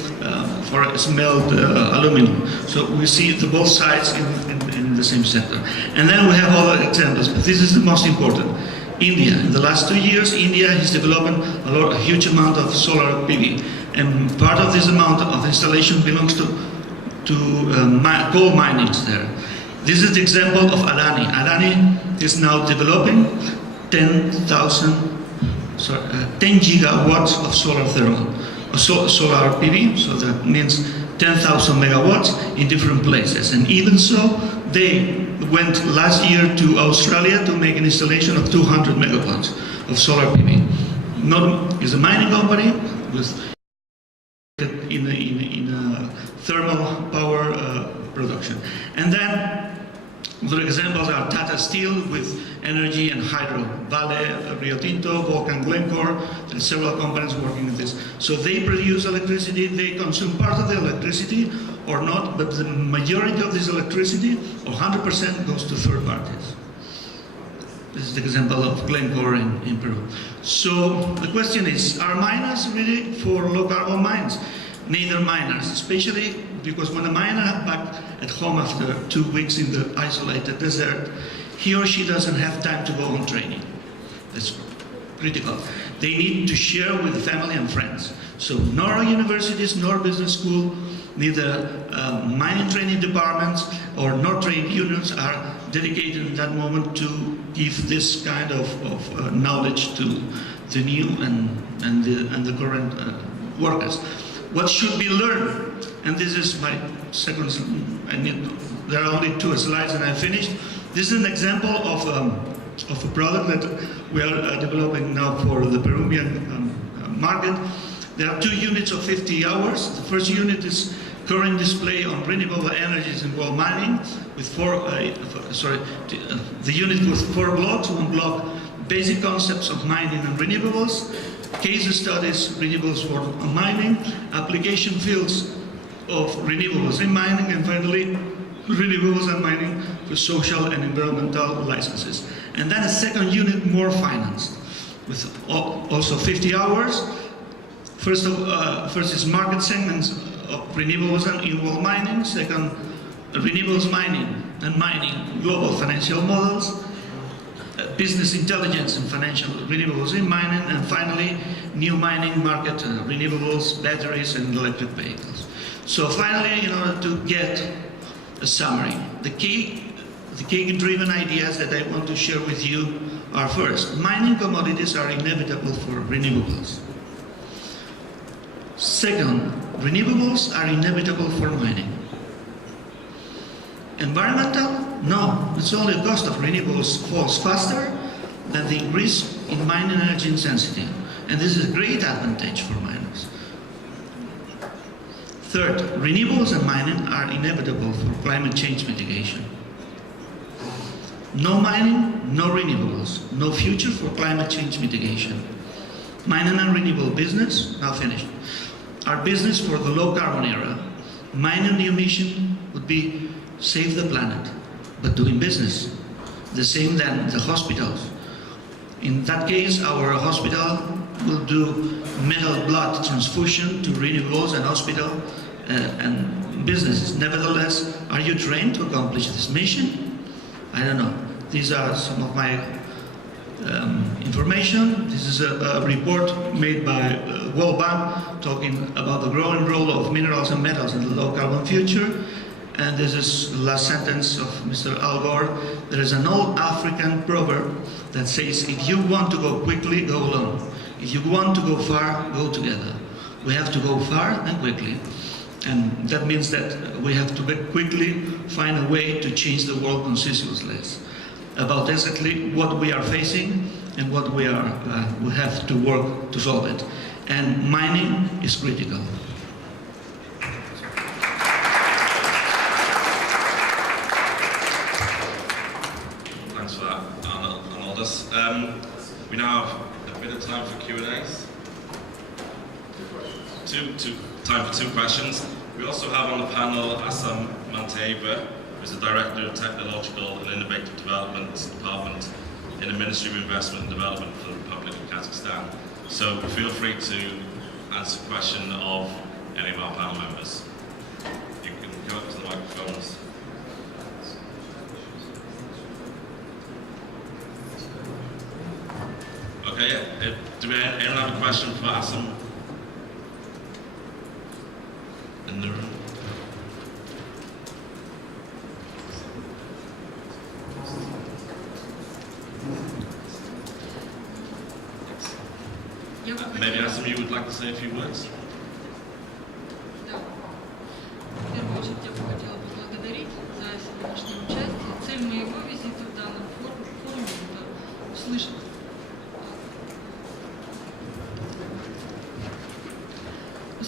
For smelt aluminum. So we see both sides in the same sector. And then we have other examples, but this is the most important. India. In the last 2 years, India is developing a huge amount of solar PV. And part of this amount of installation belongs to coal mining there. This is the example of Adani. Adani is now developing 10 gigawatts of solar thermal. Solar PV, so that means 10,000 megawatts in different places. And even so, they went last year to Australia to make an installation of 200 megawatts of solar PV. It's a mining company with in a thermal power production. And then Other examples are Tata Steel with energy and hydro, Vale, Rio Tinto, Vulcan, Glencore, and several companies working on this. So they produce electricity, they consume part of the electricity or not, but the majority of this electricity, or 100%, goes to third parties. This is the example of Glencore in Peru. So the question is, are miners ready for low carbon mines? Neither miners, especially because when a miner back at home after 2 weeks in the isolated desert, he or she doesn't have time to go on training. That's critical. They need to share with family and friends. So nor universities, nor business school, neither mining training departments or nor trade unions are dedicated in that moment to give this kind of knowledge to the new and the current workers. What should be learned? And this is my second, there are only 2 slides and I finished. This is an example of a product that we are developing now for the Peruvian market. There are 2 units of 50 hours. The first unit is current display on renewable energies in gold mining with the unit with 4 blocks. 1 block, basic concepts of mining and renewables, case studies, renewables for mining, application fields of renewables in mining, and finally, renewables and mining for social and environmental licenses. And then a second unit, more financed, with also 50 hours. First is market segments of renewables and in-world mining. Second, renewables mining and mining global financial models. Business intelligence and financial renewables in mining, and finally, new mining market, renewables, batteries, and electric vehicles. So finally, in order to get a summary, the key-driven ideas that I want to share with you are: first, mining commodities are inevitable for renewables. Second, renewables are inevitable for mining. Environmental? No, it's only the cost of renewables falls faster than the increase in mining energy intensity. And this is a great advantage for miners. Third, renewables and mining are inevitable for climate change mitigation. No mining, no renewables, no future for climate change mitigation. Mining and renewable business, now finished. Our business for the low carbon era. Mining new mission would be save the planet, but doing business. The same than the hospitals. In that case, our hospital will do metal blood transfusion to renewables and hospital and businesses. Nevertheless, are you trained to accomplish this mission? I don't know. These are some of my information. This is a report made by World Bank talking about the growing role of minerals and metals in the low carbon future. And this is the last sentence of Mr. Al Gore. There is an old African proverb that says, if you want to go quickly, go alone. If you want to go far, go together. We have to go far and quickly. And that means that we have to quickly find a way to change the world consciously about exactly what we are facing and what we have to work to solve it. And mining is critical. Thanks for that, Arnoldus. We now have a bit of time for Q&As. Time for 2 questions. We also have on the panel Assam Manteva, who's the Director of Technological and Innovative Development Department in the Ministry of Investment and Development for the Republic of Kazakhstan. So feel free to answer the question of any of our panel members. You can go up to the microphones. Okay, do anyone have a question for Assam in the room? Maybe Assam, you would like to say a few words? Да. В первую очередь я бы хотела поблагодарить за сегодняшнее участие. Цель моего визита в данном форуме – это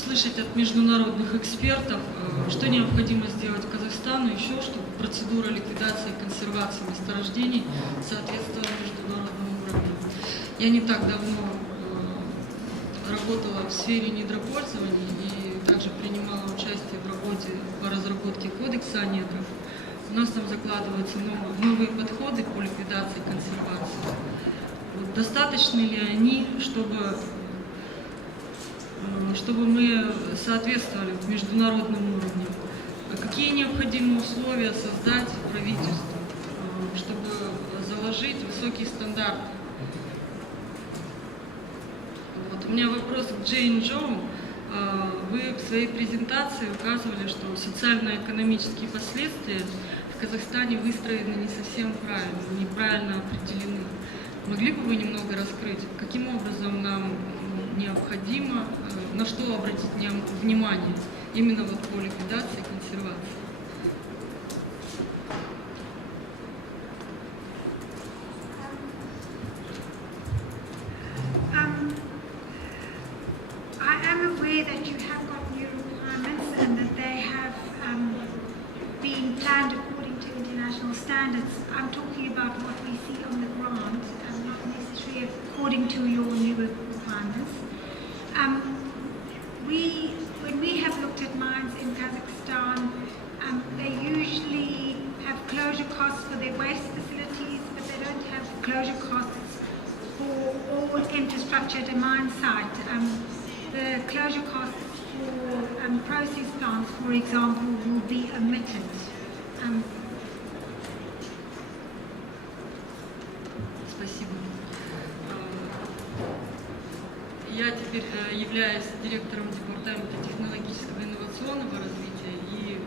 услышать от международных экспертов, что необходимо сделать Казахстану еще, чтобы процедура ликвидации и консервации месторождений соответствовала международному уровню. Я не так давно работала в сфере недропользований и также принимала участие в работе по разработке кодекса о недрах. У нас там закладываются новые подходы по ликвидации и консервации. Вот достаточны ли они, чтобы мы соответствовали международному уровню? Какие необходимые условия создать правительству, чтобы заложить высокие стандарты? Вот. У меня вопрос к Джейн Джоун. Вы в своей презентации указывали, что социально-экономические последствия в Казахстане выстроены не совсем правильно, неправильно определены. Могли бы вы немного раскрыть, каким образом нам необходимо, на что обратить внимание именно вот по ликвидации и консервации? I am aware that you have got new requirements and that they have been planned according to international standards. I'm talking about what we see on the ground, not necessarily according to your new requirements. When we have looked at mines in Kazakhstan, they usually have closure costs for their waste facilities, but they don't have closure costs for all infrastructure at a mine site. The closure costs for process plants, for example, will be omitted. Спасибо. Я теперь являюсь директором департамента технологического и инновационного развития, и,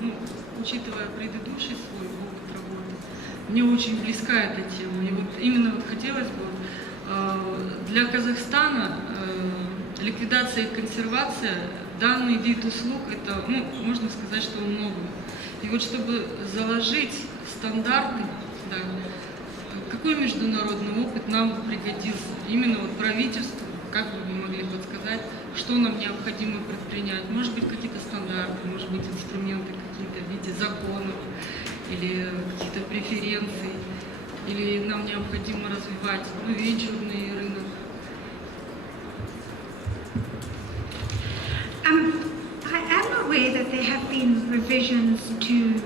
учитывая предыдущий свой опыт работы, мне очень близка эта тема. И вот именно хотелось бы для Казахстана ликвидация и консервация, данный вид услуг, это, можно сказать, что он новый. И вот чтобы заложить стандарты, да, какой международный опыт нам пригодился? Именно вот правительству, как бы вы могли подсказать, что нам необходимо предпринять? Может быть, какие-то стандарты, может быть, инструменты какие-то в виде законов или каких-то преференций, или нам необходимо развивать венчурный рынок? I am aware that there have been revisions to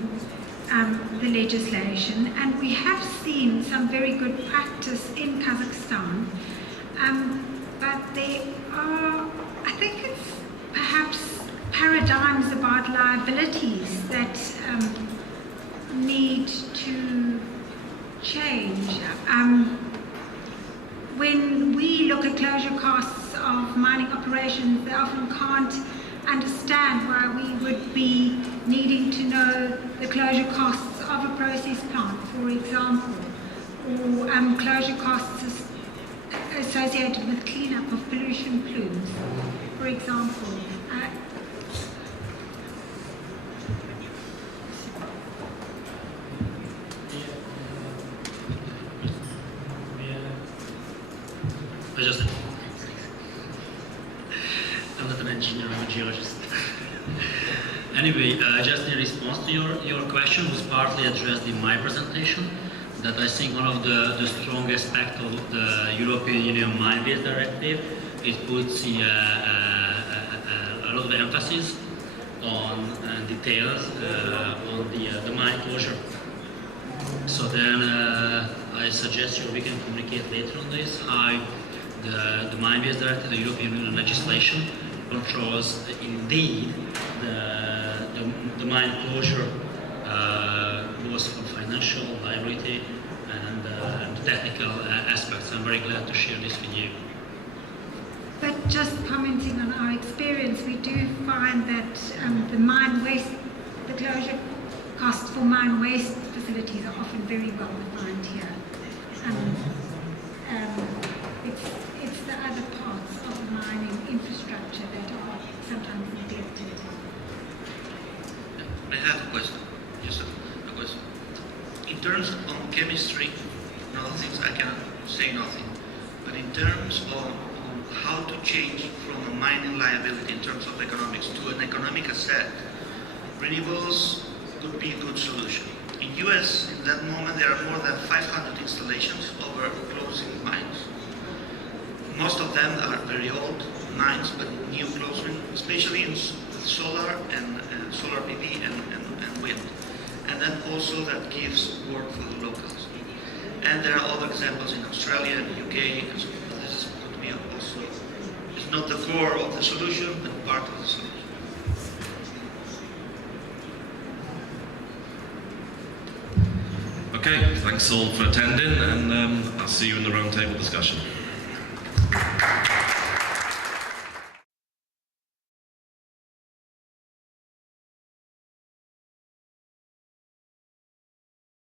the legislation, and we have seen some very good practice in Kazakhstan. But there are, I think it's perhaps paradigms about liabilities that need to change. When we look at closure costs of mining operations, they often can't understand why we would be needing to know the closure costs of a process plant, for example, or closure costs associated with cleanup of pollution plumes, for example. I'm not an engineer, I'm a geologist. Anyway, just in response to your question was partly addressed in my presentation, that I think one of the strong aspects of the European Union Mine Waste Directive, it puts a lot of emphasis on details on the mine closure. So then I suggest we can communicate later on this, how the Mine Waste Directive, the European Union legislation, controls indeed the mine closure, both for financial, liability, and technical aspects. I'm very glad to share this with you. But just commenting on our experience, we do find that the mine waste, the closure costs for mine waste facilities are often very well defined here. It's the other parts of the mining infrastructure that are sometimes neglected. I have a question. Just a question. In terms of chemistry and other things, I cannot say nothing. But in terms of how to change from a mining liability in terms of economics to an economic asset, renewables could be a good solution. In US, in that moment, there are more than 500 installations over closing mines. Most of them are very old mines, but new closing, especially in solar and solar PV and wind. And then also that gives work for the locals. And there are other examples in Australia and the UK, and so this could be also, it's not the core of the solution, but part of the solution. Okay, thanks all for attending, and I'll see you in the roundtable discussion.